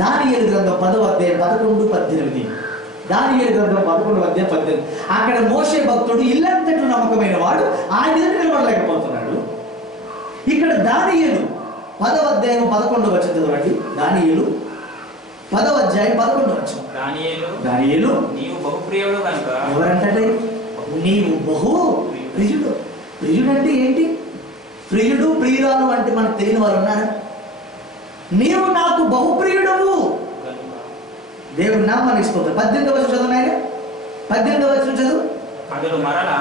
దానియేలు గ్రంథం 10వ అధ్యాయం 11-18. దానియేలు గ్రంథం 11వ అధ్యాయం 18. అక్కడ మోషే భక్తుడు ఇల్లంతటి నమ్మకమైన వాడు ఆయన ఎదుట నిలబడలేకపోతున్నాడు. ఇక్కడ దానియేలు 10వ అధ్యాయం 11వ చదవండి. దానియేలు 10వ అధ్యాయం 11వ. దానియేలు నీవు బహుప్రియుడు కనుక. ఎవరంటే నీవు బహు ప్రియుడు. ప్రియుడు అంటే ఏంటి? ప్రియుడు ప్రియురాలు అంటే మనకు తెలియని వారు ఉన్నారు. నీవు నాకు బహుప్రియుడవు. దేవుని నామానికి స్తోత్రం. 18వ వచనం చదువు నాయన. 18వ వచనం చదువు. అతడు మరలా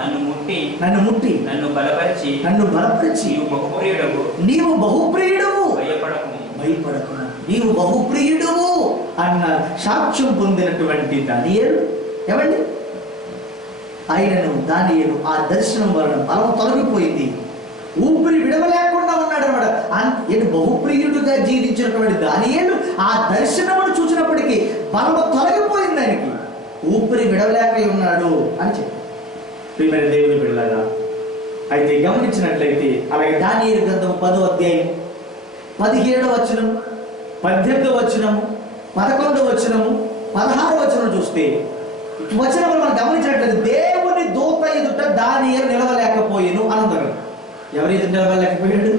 నన్ను ముట్టి నన్ను బలపరిచి నీవు బహుప్రియుడవు, భయపడకు, నీవు బహుప్రియుడవు అన్న సాక్ష్యం పొందినటువంటి దానియేలు ఏమండి? దానియేలు ఆ దర్శనం వలన బలం తొలగిపోయింది. ఊపిరి విడవలేకుండా ఉన్నాడు అన్నమాట. బహుప్రియుడుగా జీవించినటువంటి దానియేలు ఆ దర్శనమును చూసినప్పటికీ బలము తొలగిపోయింది. ఆయనకి ఊపిరి విడవలేక ఉన్నాడు అని చెప్పి దేవుని బిడ్డలారా, అయితే గమనించినట్లయితే అలాగే దానియేలు గ్రంథం 10వ అధ్యాయం 17వ వచనం, 18వ వచనము, 11వ వచనము, 16వ వచనం చూస్తే వచనములు మనం గమనించినట్లయితే దేవుని దూత ఎదుట దానియేలు నిలవలేకపోయాను అనంతరం. ఎవరి ఎదుట నిలబడలేకపోయాడు?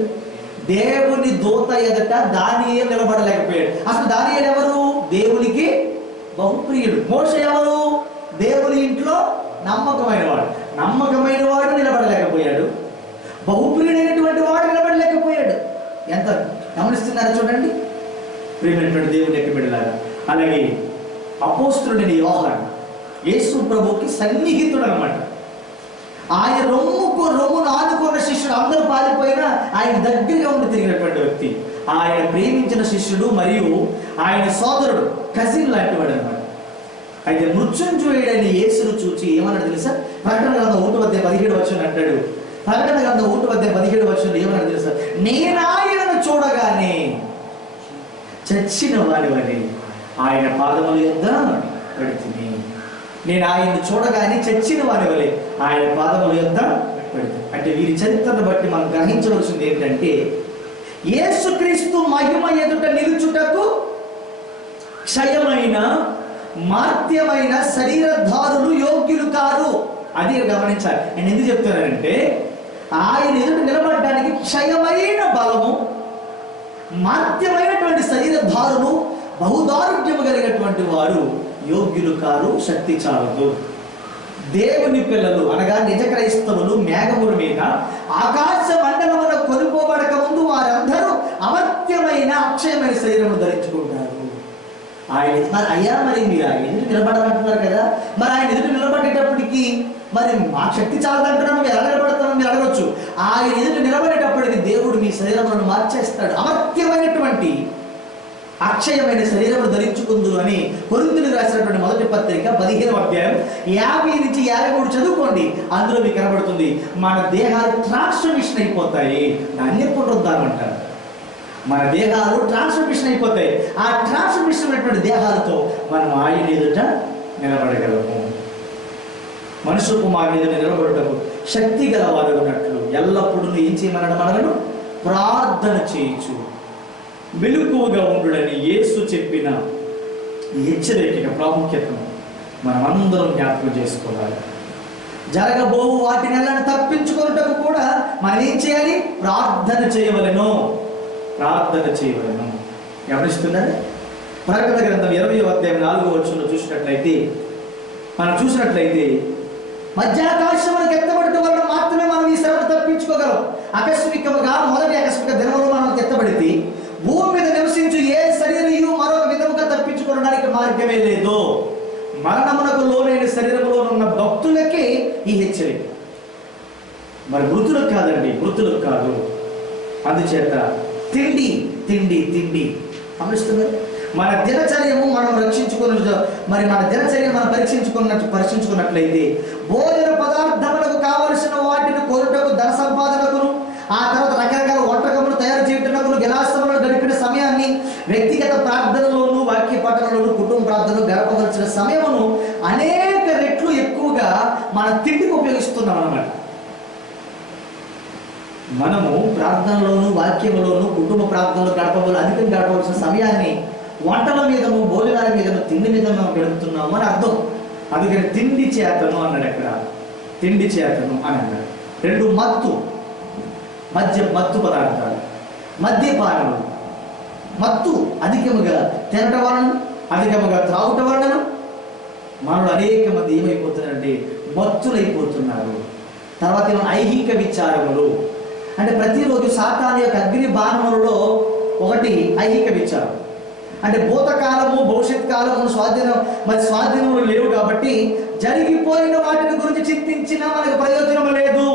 దేవుని దూత ఎదుట దానియేలు నిలబడలేకపోయాడు. అసలు దానియేలు ఎవరు? దేవునికి బహుప్రియుడు. మోషే ఎవరు? దేవుని ఇంట్లో నమ్మకమైన వాడు నిలబడలేకపోయాడు. బహుప్రియుడైనటువంటి వాడు నిలబడలేకపోయాడు. ఎంత గమనిస్తున్నారో చూడండి ప్రియమైనటువంటి దేవుని యొక్క బిడ్డలారా. అలాగే అపోస్తలుడైన యోహాను యేసు ప్రభువుకి సన్నిహితుడు అన్నమాట. ఆయన రొమ్మును ఆనుకున్న శిష్యుడు అందరూ పారిపోయినా ఆయన దగ్గరగా ఉండి తిరిగినటువంటి వ్యక్తి. ఆయన ప్రేమించిన శిష్యుడు మరియు ఆయన సోదరుడు, కజిన్ లాంటి వాడు అనమాట. అయితే మృత్యుంజయుడైన యేసును చూచి ఏమన్నాడు తెలుసా? ప్రకటన గ్రంథం 1:17 అంటాడు. ప్రకటన గ్రంథం 1:17 ఏమన్నాడు తెలుసా? నేను ఆయనను చూడగానే చచ్చిన వాడివని ఆయన పాదముల యొద్ద పడితిని. నేను ఆయన్ని చూడగానే చచ్చిన వారి వలె ఆయన పాదముల యొద్ద పడితే. అంటే వీరి చరిత్రను బట్టి మనం గ్రహించవలసింది ఏంటంటే, యేసుక్రీస్తు మహిమ ఎదుట నిలుచుటకు క్షయమైన మార్త్యమైన శరీరధారులు యోగ్యులు కారు. అది గమనించాలి. నేను ఎందుకు చెప్తున్నానంటే, ఆయన ఎదుట నిలబడడానికి క్షయమైన బలము, మాధ్యమైనటువంటి శరీరధారులు, బహుదారుఢ్యము కలిగినటువంటి వారు యోగ్యులు కారు, శక్తి చాలదు. దేవుని పిల్లలు అనగా నిజ క్రైస్తవులు మేఘముల మీద ఆకాశ మండలమున కొనుకోబడక ముందు వారందరూ అమర్త్యమైన అక్షయమైన శరీరము ధరించుకుంటారు. ఆయన మరి అయ్యా, మరి మీరు ఆయన ఎదురు నిలబడాలంటున్నారు కదా, మరి ఆయన ఎదురు నిలబడేటప్పటికి మరి మా శక్తి చాలదంటున్నాం, మీరు ఎలా నిలబడతామని మీరు అడగచ్చు. ఆయన ఎదురు నిలబడేటప్పటికి దేవుడు మీ శరీరములను మార్చేస్తాడు. అమర్త్యమైనటువంటి అక్షయమైన శరీరము ధరించుకుందు అని కొరింథీయులకు రాసినటువంటి మొదటి పత్రిక 15వ అధ్యాయం 50 నుంచి 53 చదువుకోండి. అందులో మీకు కనబడుతుంది మన దేహాలు ట్రాన్స్ఫర్మేషన్ అయిపోతాయి. దాన్ని పునరుద్ధానం అంటారు. మన దేహాలు ట్రాన్స్ఫర్మేషన్ అయిపోతాయి. ఆ ట్రాన్స్ఫర్మేషన్ అయినటువంటి దేహాలతో మనం ఆయన ఎదుట నిలబడగలము. మనుష్య కుమారుని ఎదుట నిలబడటకు శక్తి గల వారు ఉన్నట్లు ఎల్లప్పుడూ ఏం చేయమన్నాడు? మనలను ప్రార్థన చేయొచ్చు, మెలకువగా ఉండుడని యేసు చెప్పిన ఈ హెచ్చరిక ప్రాముఖ్యతను మనం అందరం జ్ఞాపకం చేసుకోవాలి. జరగబోవు వాటినెల్లని తప్పించుకున్నటకు కూడా మనం ఏం చేయాలి? ప్రార్థన చేయవలెను, ప్రార్థన చేయవలెను. గమనిస్తున్నారు? ప్రకటన గ్రంథం 20వ అధ్యాయం 4వ వచనంలో చూసినట్లయితే మధ్యాకాశములకు ఎత్తబడటం వలన మాత్రమే మనం ఈ శ్రమను తప్పించుకోగలం. ఆకస్మికముగా మొదటి ఆకస్మిక దినములు మనం ఎత్తబడితే భూమి మీద నివసించు ఏ శరీరము మరొక విధముగా తప్పించుకోవడానికి మార్గమే లేదు. మరణమునకు లోనైన శరీరంలో ఉన్న భక్తులకే ఈ హెచ్చరిక, మరి మృతులకు కాదండి, మృతులకు కాదు. అందుచేత తిండి తిండి తిండి గమనిస్తున్నారు? మన దినచర్యము మనం మరి మన దినచర్య మనం పరీక్షించుకున్నట్లయితే భోజన పదార్థములకు కావలసిన వాటిని కొనుటకు, ధన సంపాదనకును, ఆ తర్వాత రకరకాల వంటకములు తయారు చేయటకు, విలాసములు గడిపిన సమయాన్ని, వ్యక్తిగత ప్రార్థనలోను, వాక్య పఠనలోను, కుటుంబ ప్రార్థనలు గడపవలసిన సమయమును అనేక రెట్లు ఎక్కువగా మన తిండికి ఉపయోగిస్తున్నాం అన్నమాట. మనము ప్రార్థనలోను, వాక్యములోను, కుటుంబ ప్రార్థనలు అధికంగా గడపవలసిన సమయాన్ని వంటల మీదను, భోజనాల మీదను, తిండి మీద మనం గడుపుతున్నాము అని అర్థం. అందుకని తిండి చేతను అన్నాడు. అక్కడ తిండి చేతను అని అన్నాడు. 2 మత్తు పదార్థాలు, మద్యపానములు. మత్తు అధికముగా తినటం వలన, అధికముగా త్రాగుట వలన మనలో అనేక మంది ఏమైపోతున్నారంటే మత్తులైపోతున్నారు. తర్వాత ఐహిక విచారములు, అంటే ప్రతిరోజు సాతాను యొక్క అగ్ని బాణములలో ఒకటి ఐహిక విచారం. అంటే భూతకాలము, భవిష్యత్ కాలము స్వాధీనములు లేవు కాబట్టి జరిగిపోయిన వాటిని గురించి చింతించినా మనకు ప్రయోజనం లేదు.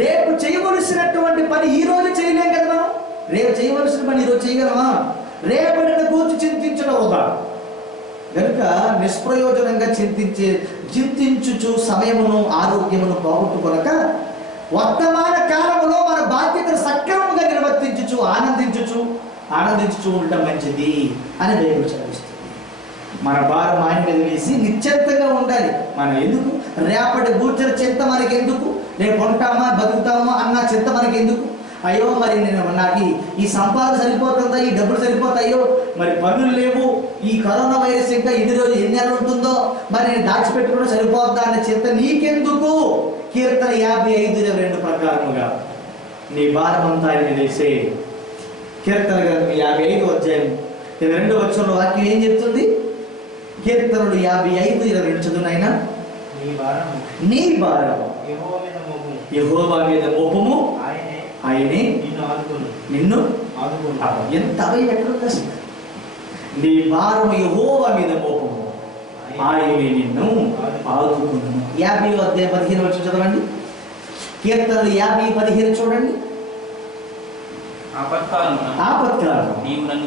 రేపు చేయవలసినటువంటి పని ఈ రోజు చేయలేం కదా. మనం రేపు చేయవలసిన పని ఈరోజు చేయగలమా? రేపటిని గురించి చింతించడం వృధా. కనుక నిష్ప్రయోజనంగా చింతించుచు సమయమును, ఆరోగ్యమును పోగొట్టుకొనక వర్తమాన కాలములో మన బాధ్యతను సక్రమంగా నిర్వర్తించుచు ఆనందించుచు ఉండటం మంచిది అని బైబిల్ చదివిస్తుంది. మన భారం ఆయన మీద వేసి నిశ్చింతగా ఉండాలి. మనం ఎందుకు రేపటి గూర్చిన చింత మనకి ఎందుకు? రేపు ఉంటామా బతుకుతామా అన్న చింత మనకి ఎందుకు? అయ్యో మరి నాకు ఈ సంపాదన సరిపోతుందా, ఈ డబ్బులు సరిపోతాయో, మరి పనులు లేవు, ఈ కరోనా వైరస్ ఇంకా ఎన్ని నెలలు ఉంటుందో, మరి నేను దాచిపెట్టుకుంటే సరిపోద్దా అనే చింత నీకెందుకు? కీర్తన 55:2 ప్రకారముగా నీ భారమంతా ఆయన వేసే. కీర్తన గ్రంథం 55వ అధ్యాయం 22వ వచనంలో వాక్యం ఏం చెప్తుంది? కీర్తనలు 55:22 చదువునైనా. నీ భారం యెహోవా మీద మోపము, ఆయనే నిన్ను ఆదుకొను. ఎంత అభయం ఎక్కడ? నీ భారం యెహోవా మీద మోపము, ఆయనే నిన్ను ఆదుకొను. 50వ అధ్యాయం 15వ వచనం చదవండి. కీర్తనలు 50:15 చూడండి. ఆపత్కాలం నీవు నన్ను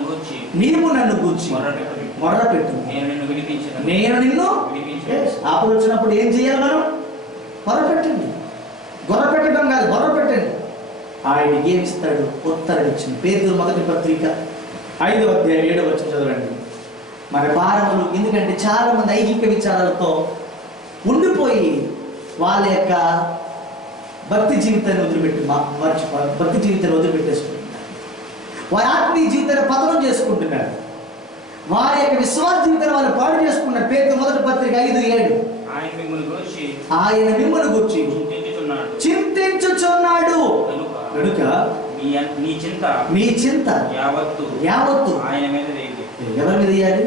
గూర్చి మొర్రపెట్టు, నేను నిన్ను. ఆపద వచ్చినప్పుడు ఏం చేయాలి? మనం మొర్రపెట్టండి. గొర్రెపెట్టడం కాదు, మొర్రపెట్టండి. ఆయన ఏమిస్తాడు? ఉత్తరం ఇచ్చింది. పేతురు మొదటి పత్రిక 5వ అధ్యాయం 7వ వచనం చదవండి. మన భారములు, ఎందుకంటే చాలా మంది ఐహిక విచారాలతో ఉండిపోయి వాళ్ళ యొక్క భక్తి జీవితాన్ని వదిలిపెట్టేసుకుంటున్నారు. వారి ఆత్మీయ జీవితాన్ని పతనం చేసుకుంటున్నారు. వారి యొక్క విశ్వాస జీవితాన్ని వాళ్ళు పాడు చేసుకున్నారు. పేతురు మొదటి పత్రిక 5:7 ఆయన మిమ్మల్ని గూర్చి చింతించుచు నీ చింత యావత్తు ఆయన మీద వేయండి. ఎవరి మీద వేయాలి?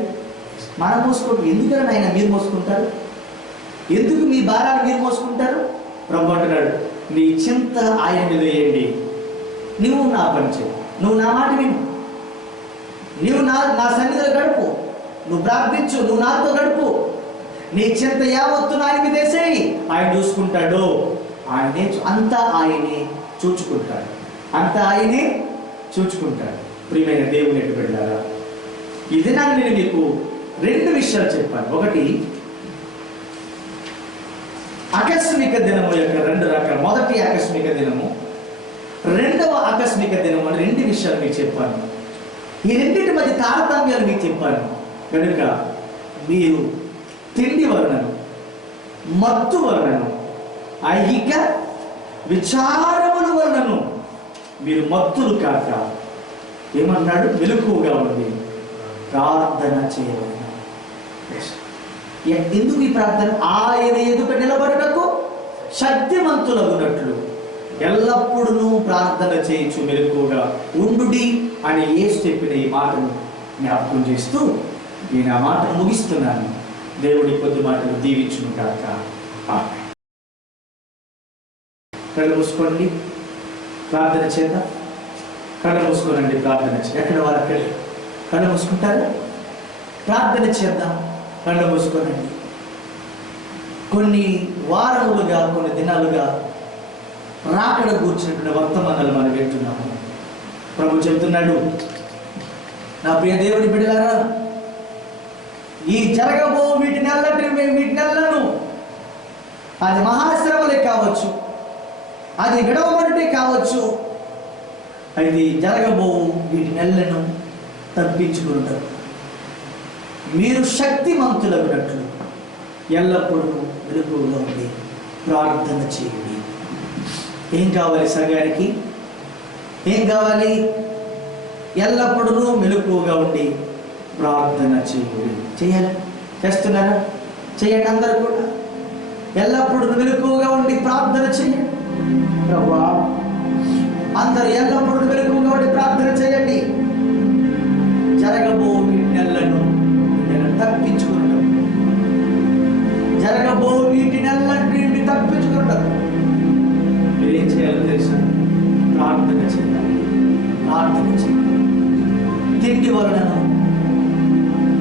మనం మోసుకుంటాం. ఎందుకని ఆయన మీరు మోసుకుంటారు? ఎందుకు మీ భారాన్ని మీరు మోసుకుంటారు? ప్రభు అంటున్నాడు, నీ చింత ఆయన మీద వేయండి. నువ్వు నా పని చేయి, నువ్వు నా మాట విను, నువ్వు నా సన్నిధిలో గడుపు, నువ్వు ప్రార్థించు, నువ్వు నాతో గడుపు. నీ చింత యావత్తు ఆయన మీద వేసేయి. ఆయన చూసుకుంటాడు. ఆయనే అంతా ఆయనే చూచుకుంటాడు. అంతా ఆయనే చూచుకుంటాడు. ప్రియమైన దేవుని ఎటు వెళ్ళారా, ఈ దినాన్ని నేను మీకు 2 విషయాలు చెప్పాను. ఒకటి ఆకస్మిక దినము యొక్క 2 రకాలు. మొదటి ఆకస్మిక దినము, రెండవ ఆకస్మిక దినము అని 2 విషయాలు మీకు చెప్పాను. ఈ రెండింటి మధ్య తారతమ్యాలు మీకు చెప్పాను. కనుక మీరు తిండి వర్ణను, మత్తు వర్ణను, ఐహిక విచారముల వర్ణను మీరు మత్తులు కాక ఏమన్నాడు? మెలకువగా ఉండి ప్రార్థన చేయవలెను. ఎందుకు ఈ ప్రార్థన? ఆయన ఎదుట నిలబడుటకు శక్తిమంతులగునట్లు ఎల్లప్పుడూ ప్రార్థన చేయొచ్చు, మెలకువగా ఉండుడి అని యేసు చెప్పిన ఈ మాటను జ్ఞాపకం చేస్తూ నేను ఆ మాటను ముగిస్తున్నాను. దేవుడి కొద్ది మాటలు దీవించును కాక. కళ్ళు మూసుకోండి, ప్రార్థన చేద్దాం. కళ్ళు మూసుకోనండి, ప్రార్థన చేద్దాం. ఎక్కడ వారు అక్కడ కళ్ళు మూసుకుంటారు? ప్రార్థన చేద్దాం. కళ్ళు మూసుకోనండి. కొన్ని వారములుగా, కొన్ని దినాలుగా రాకడ కూర్చున్నటువంటి వర్తమానాలు మనం వింటున్నాము. ప్రభు చెబుతున్నాడు, నా ప్రియ దేవుని బిడ్డలారా, ఈ జరగబో వీటినెల్లను, అది మహాశ్రమలే కావచ్చు, అది విడవబడితే కావచ్చు, అది జరగబో వీటినెల్లను తప్పించుకుంటారు. మీరు శక్తిమంతులగునట్లు ఎల్లప్పుడూ వెలుగులో ఉండి ప్రార్థన చేయండి. ఏం కావాలి సంఘానికి? ఏం కావాలి? ఎల్లప్పుడూ మెలకువగా ఉండి ప్రార్థన చేయండి. చేయాలి? చేస్తున్నారా? చేయండి. అందరూ కూడా ఎల్లప్పుడూ మెలకువగా ఉండి ప్రార్థన చేయండి. ప్రభువా, అందరూ ఎల్లప్పుడూ మెలకువగా ఉండి ప్రార్థన చేయండి. జరగబో నెలను తప్పించుకుంటాం. జరగబో వీటినెల్లన్నింటినీ తప్పించుకుంటారు. మీరేం చేయాలో తెలుసా? ప్రార్థన చేయాలి. ప్రార్థన చేయాలి. తిండి వలన,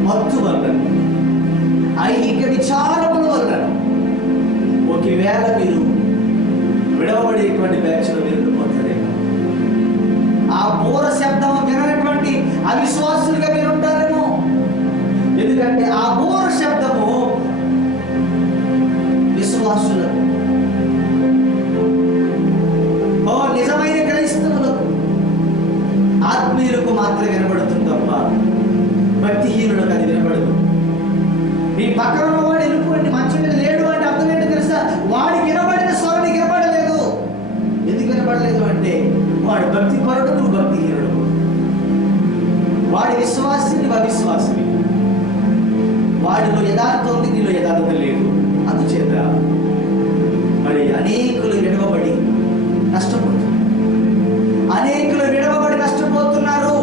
మత్తు వలన, ఐహిక విచారముల వలన ఒకవేళ మీరు విడవబడేటువంటి బ్యాచ్లో వెళ్ళిపోతారేమో. ఆ బోర శబ్దం వినటువంటి అవిశ్వాసులుగా మీరు ఉంటారేమో. ఎందుకంటే ఆ బోర శబ్దము విశ్వాసులకు, నిజమైన క్రైస్తవులకు, ఆత్మీయులకు మాత్రమే వినబడుతుంది తప్ప భక్తిహీనులకు అది వినబడదు. మీ పక్కన ఉన్నవాడు వెళ్ళిపోండి, మంచం మీద లేడు అంటే అర్థం ఏంటో తెలుసా? వాడికి వినబడిన స్వరం నీకు వినబడలేదు. ఎందుకు వినబడలేదు అంటే వాడు భక్తి పరుడు, నువ్వు భక్తిహీనుడు. వాడి విశ్వాసి, నువ్వు అవిశ్వాసివి. వాడిలో యథార్థం ఉంది, నీలో యథార్థత లేదు. అందుచేత మరి అనేకులు విడవబడి నష్టపోతున్నారు. అనేకులు విడవబడి నష్టపోతున్నారు.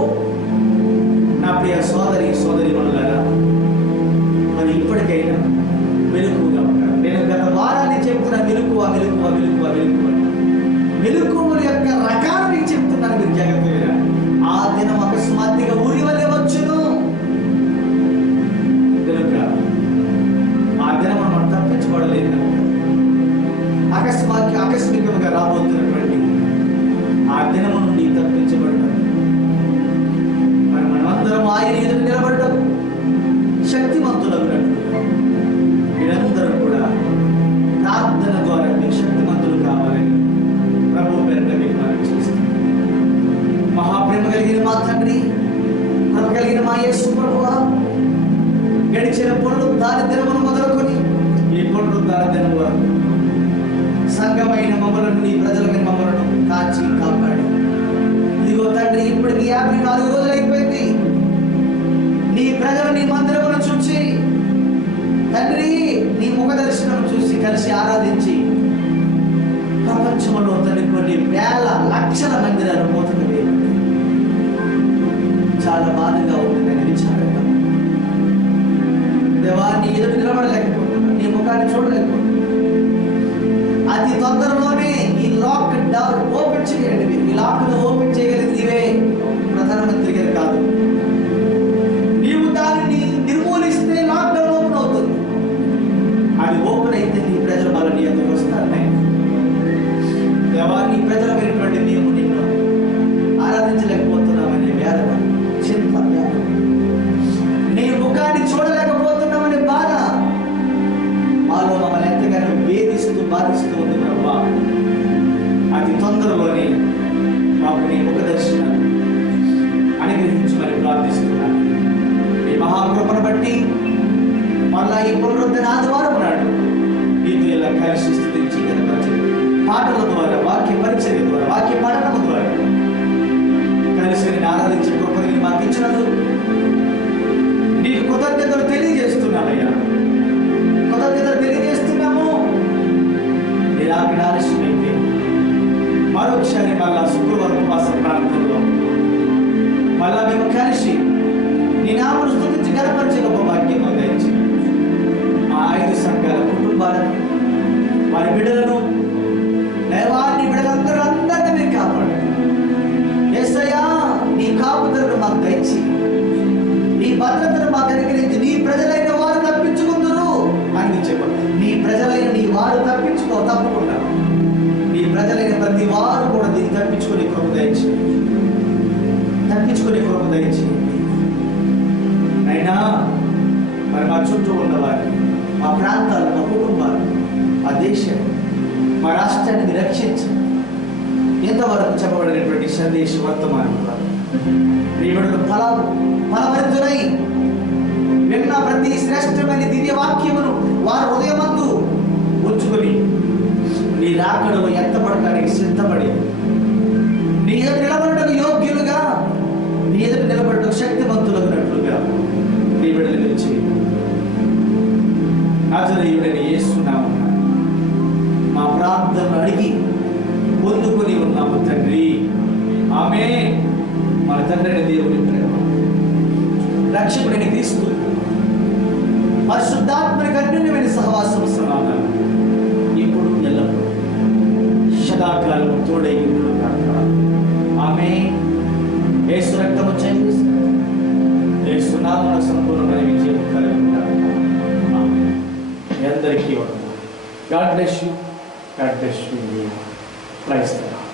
నా ప్రియ సోదరి సోదరీమణులారా, మరి ఇప్పటికైనా మెలకువగా ఉంటారు. నేను గత వారాన్ని చెప్తున్నా, మెలకువ మెలకువ మెలకువ మెలకువ. మెలకువల యొక్క రకాలు మీకు చెప్తున్నాను, మీరు జాగ్రత్తగా. ఆ దినం అకస్మాత్తుగా ఊరి వల్లే వచ్చును. కనుక ఆ దినం మనం తప్పించుకోవడలేదు. ఆకస్మికంగా రాబోతున్నటువంటి ఆ దినము నుండి తప్పించబడటం, మరి మనమందరం ఆయన ఎదురు నిలబడటం, శక్తిమంతులకు మీరందరూ కూడా ప్రార్థన ద్వారా మీరు శక్తిమంతులు కావాలని ప్రభు పేరున మీకు మనం చేస్తాం. మహాప్రేమ కలిగిన మా తండ్రి, కృప కలిగిన మా యేసు ప్రభువా, గడిచిన పునరుద్ధాన దినమును మొదలుకొని ఈ పునరుద్ధాన దినం వరకు సంఘమైన మమ్మలను, నీ ప్రజలమైన మమ్మలను కాచి కాపాడు. ఇదిగో తండ్రి, ఇప్పటికి 54 రోజులు అయిపోయింది. నీ ప్రజలు నీ మందిరమును చూసి తండ్రి, నీ ముఖ దర్శనం చూసి కలిసి ఆరాధించి ప్రపంచంలో తండ్రి కొన్ని వేల లక్షల మందిరాలు మూతలు వేయండి. చాలా బాధగా ఉంటుందని విచారంగా ఉంది. దేవా, నీ ఎదురు నిలబడలేకపోతున్నా, నీ ముఖాన్ని చూడలేకపోతున్నా. అతి తొందరలోనే ఈ లాక్ డోర్ ఓపెన్ చేయండి. మీరు ఈ లాక్ను ఓపెన్ చేయగలిగి నీవే, ప్రధానమంత్రి గారు కాదు. నీవు దానిని నిర్మూలిస్తే లాక్డౌన్ ఓపెన్ అవుతుంది. అది ఓపెన్ అయితే నీ ప్రజలు మళ్ళీ నీ ఎందుకు వస్తారు? దేవా, నీ ప్రజలమైనటువంటి మేము నిన్ను ఆరాధించలేకపోతున్నామనే వేదన, చింత, నీ ముఖాన్ని చూడలేకపోతున్నామనే బాధ మాలో మమ్మల్ని ఎంతగానో వేధిస్తూ బాధిస్తూ ఉంది బ్రహ్మా. అతి తొందరలోనే మాకు నీ ముఖ దర్శనాన్ని అనుగ్రహించమని ప్రార్థిస్తున్నాను. ఈ మహాకృపను బట్టి మళ్ళా ఈ పునరుద్ధరణ ఆదివారం నాడు నీతో ఇలా కలిసి స్థుతించి కనపరిచి పాటల ద్వారా, వాక్య పరిచర్య ద్వారా, వాక్య పఠనం ద్వారా కలిసి నేను ఆరాధించే కృపని మాకు ఇచ్చినందుకు నీకు కృతజ్ఞతలు తెలియజేస్తున్నానయ్యా. కృతజ్ఞతలు తెలియజేస్తున్నాము. నేను ఆవిడ ఆలస్యమైతే మరొకసారి మళ్ళా శుక్రవారం ఉపవాస ప్రాంతంలో మళ్ళా మేము కలిసి నీ నామను స్తుతించి కనపరిచే గొప్ప భాగ్యం అందించి ఆ 5 సంఘాల కుటుంబాలను, వారి బిడ్డలను, దేవాన్ని బిడ్డలందరినీ మీరు కాపాడండి. యేసయ్యా, నీ కాపుదలను మాకు దయచి, నీ భద్రతను మాకు అనుగ్రహించి, నీ ప్రజలైన వారు తప్పించుకుందరు అని చెప్పారు. నీ ప్రజలైన నీ వారు తప్పకుండా నీ ప్రజలైన ప్రతి వారు కూడా దీన్ని తప్పించుకునే కృప దయచి అయినా మరి మా చుట్టూ ఉన్నవారు, మా ప్రాంతాలు, మా కుటుంబాలు, మా దేశం, మా రాష్ట్రాన్ని రక్షించి ఎంతవరకు చెప్పబడినటువంటి సందేశ వర్తమానం ప్రియముడు ఫలవంతులై విన్న ప్రతి శ్రేష్టమైన దివ్య వాక్యమును వారి హృదయమందు ఉంచుకొని నీ రాకడలో ఎత్తపడటానికి సిద్ధపడి నీ ఎదురు నిలబడటకు యోగ్యులుగా, నీ ఎదురు నిలబడటకు శక్తివంతులగినట్లుగా నీ బిడ్డలు నుంచి నజరేయుడైన యేసు నామమున మా ప్రార్థనలు అడిగి పొందుకొని ఉన్నాము తండ్రి. ఆమేన్. మన తండ్రి అయిన దేవుని ప్రేమ, రక్షకుడైన క్రీస్తు పరిశుద్ధాత్మని అన్యోన్యమైన సహవాసం సమాధానం ఇప్పుడు ఎల్లప్పుడూ సదాకాలం తోడై ఉండును గాక. ఆమేన్. యేసు రక్తము చెందిస్తుంది, యేసు నామమున సంపూర్ణమైన విజయం కలుగును గాక. ఆమేన్. మీ అందరికీ వందనాలు. God bless you. God bless you. Praise the Lord.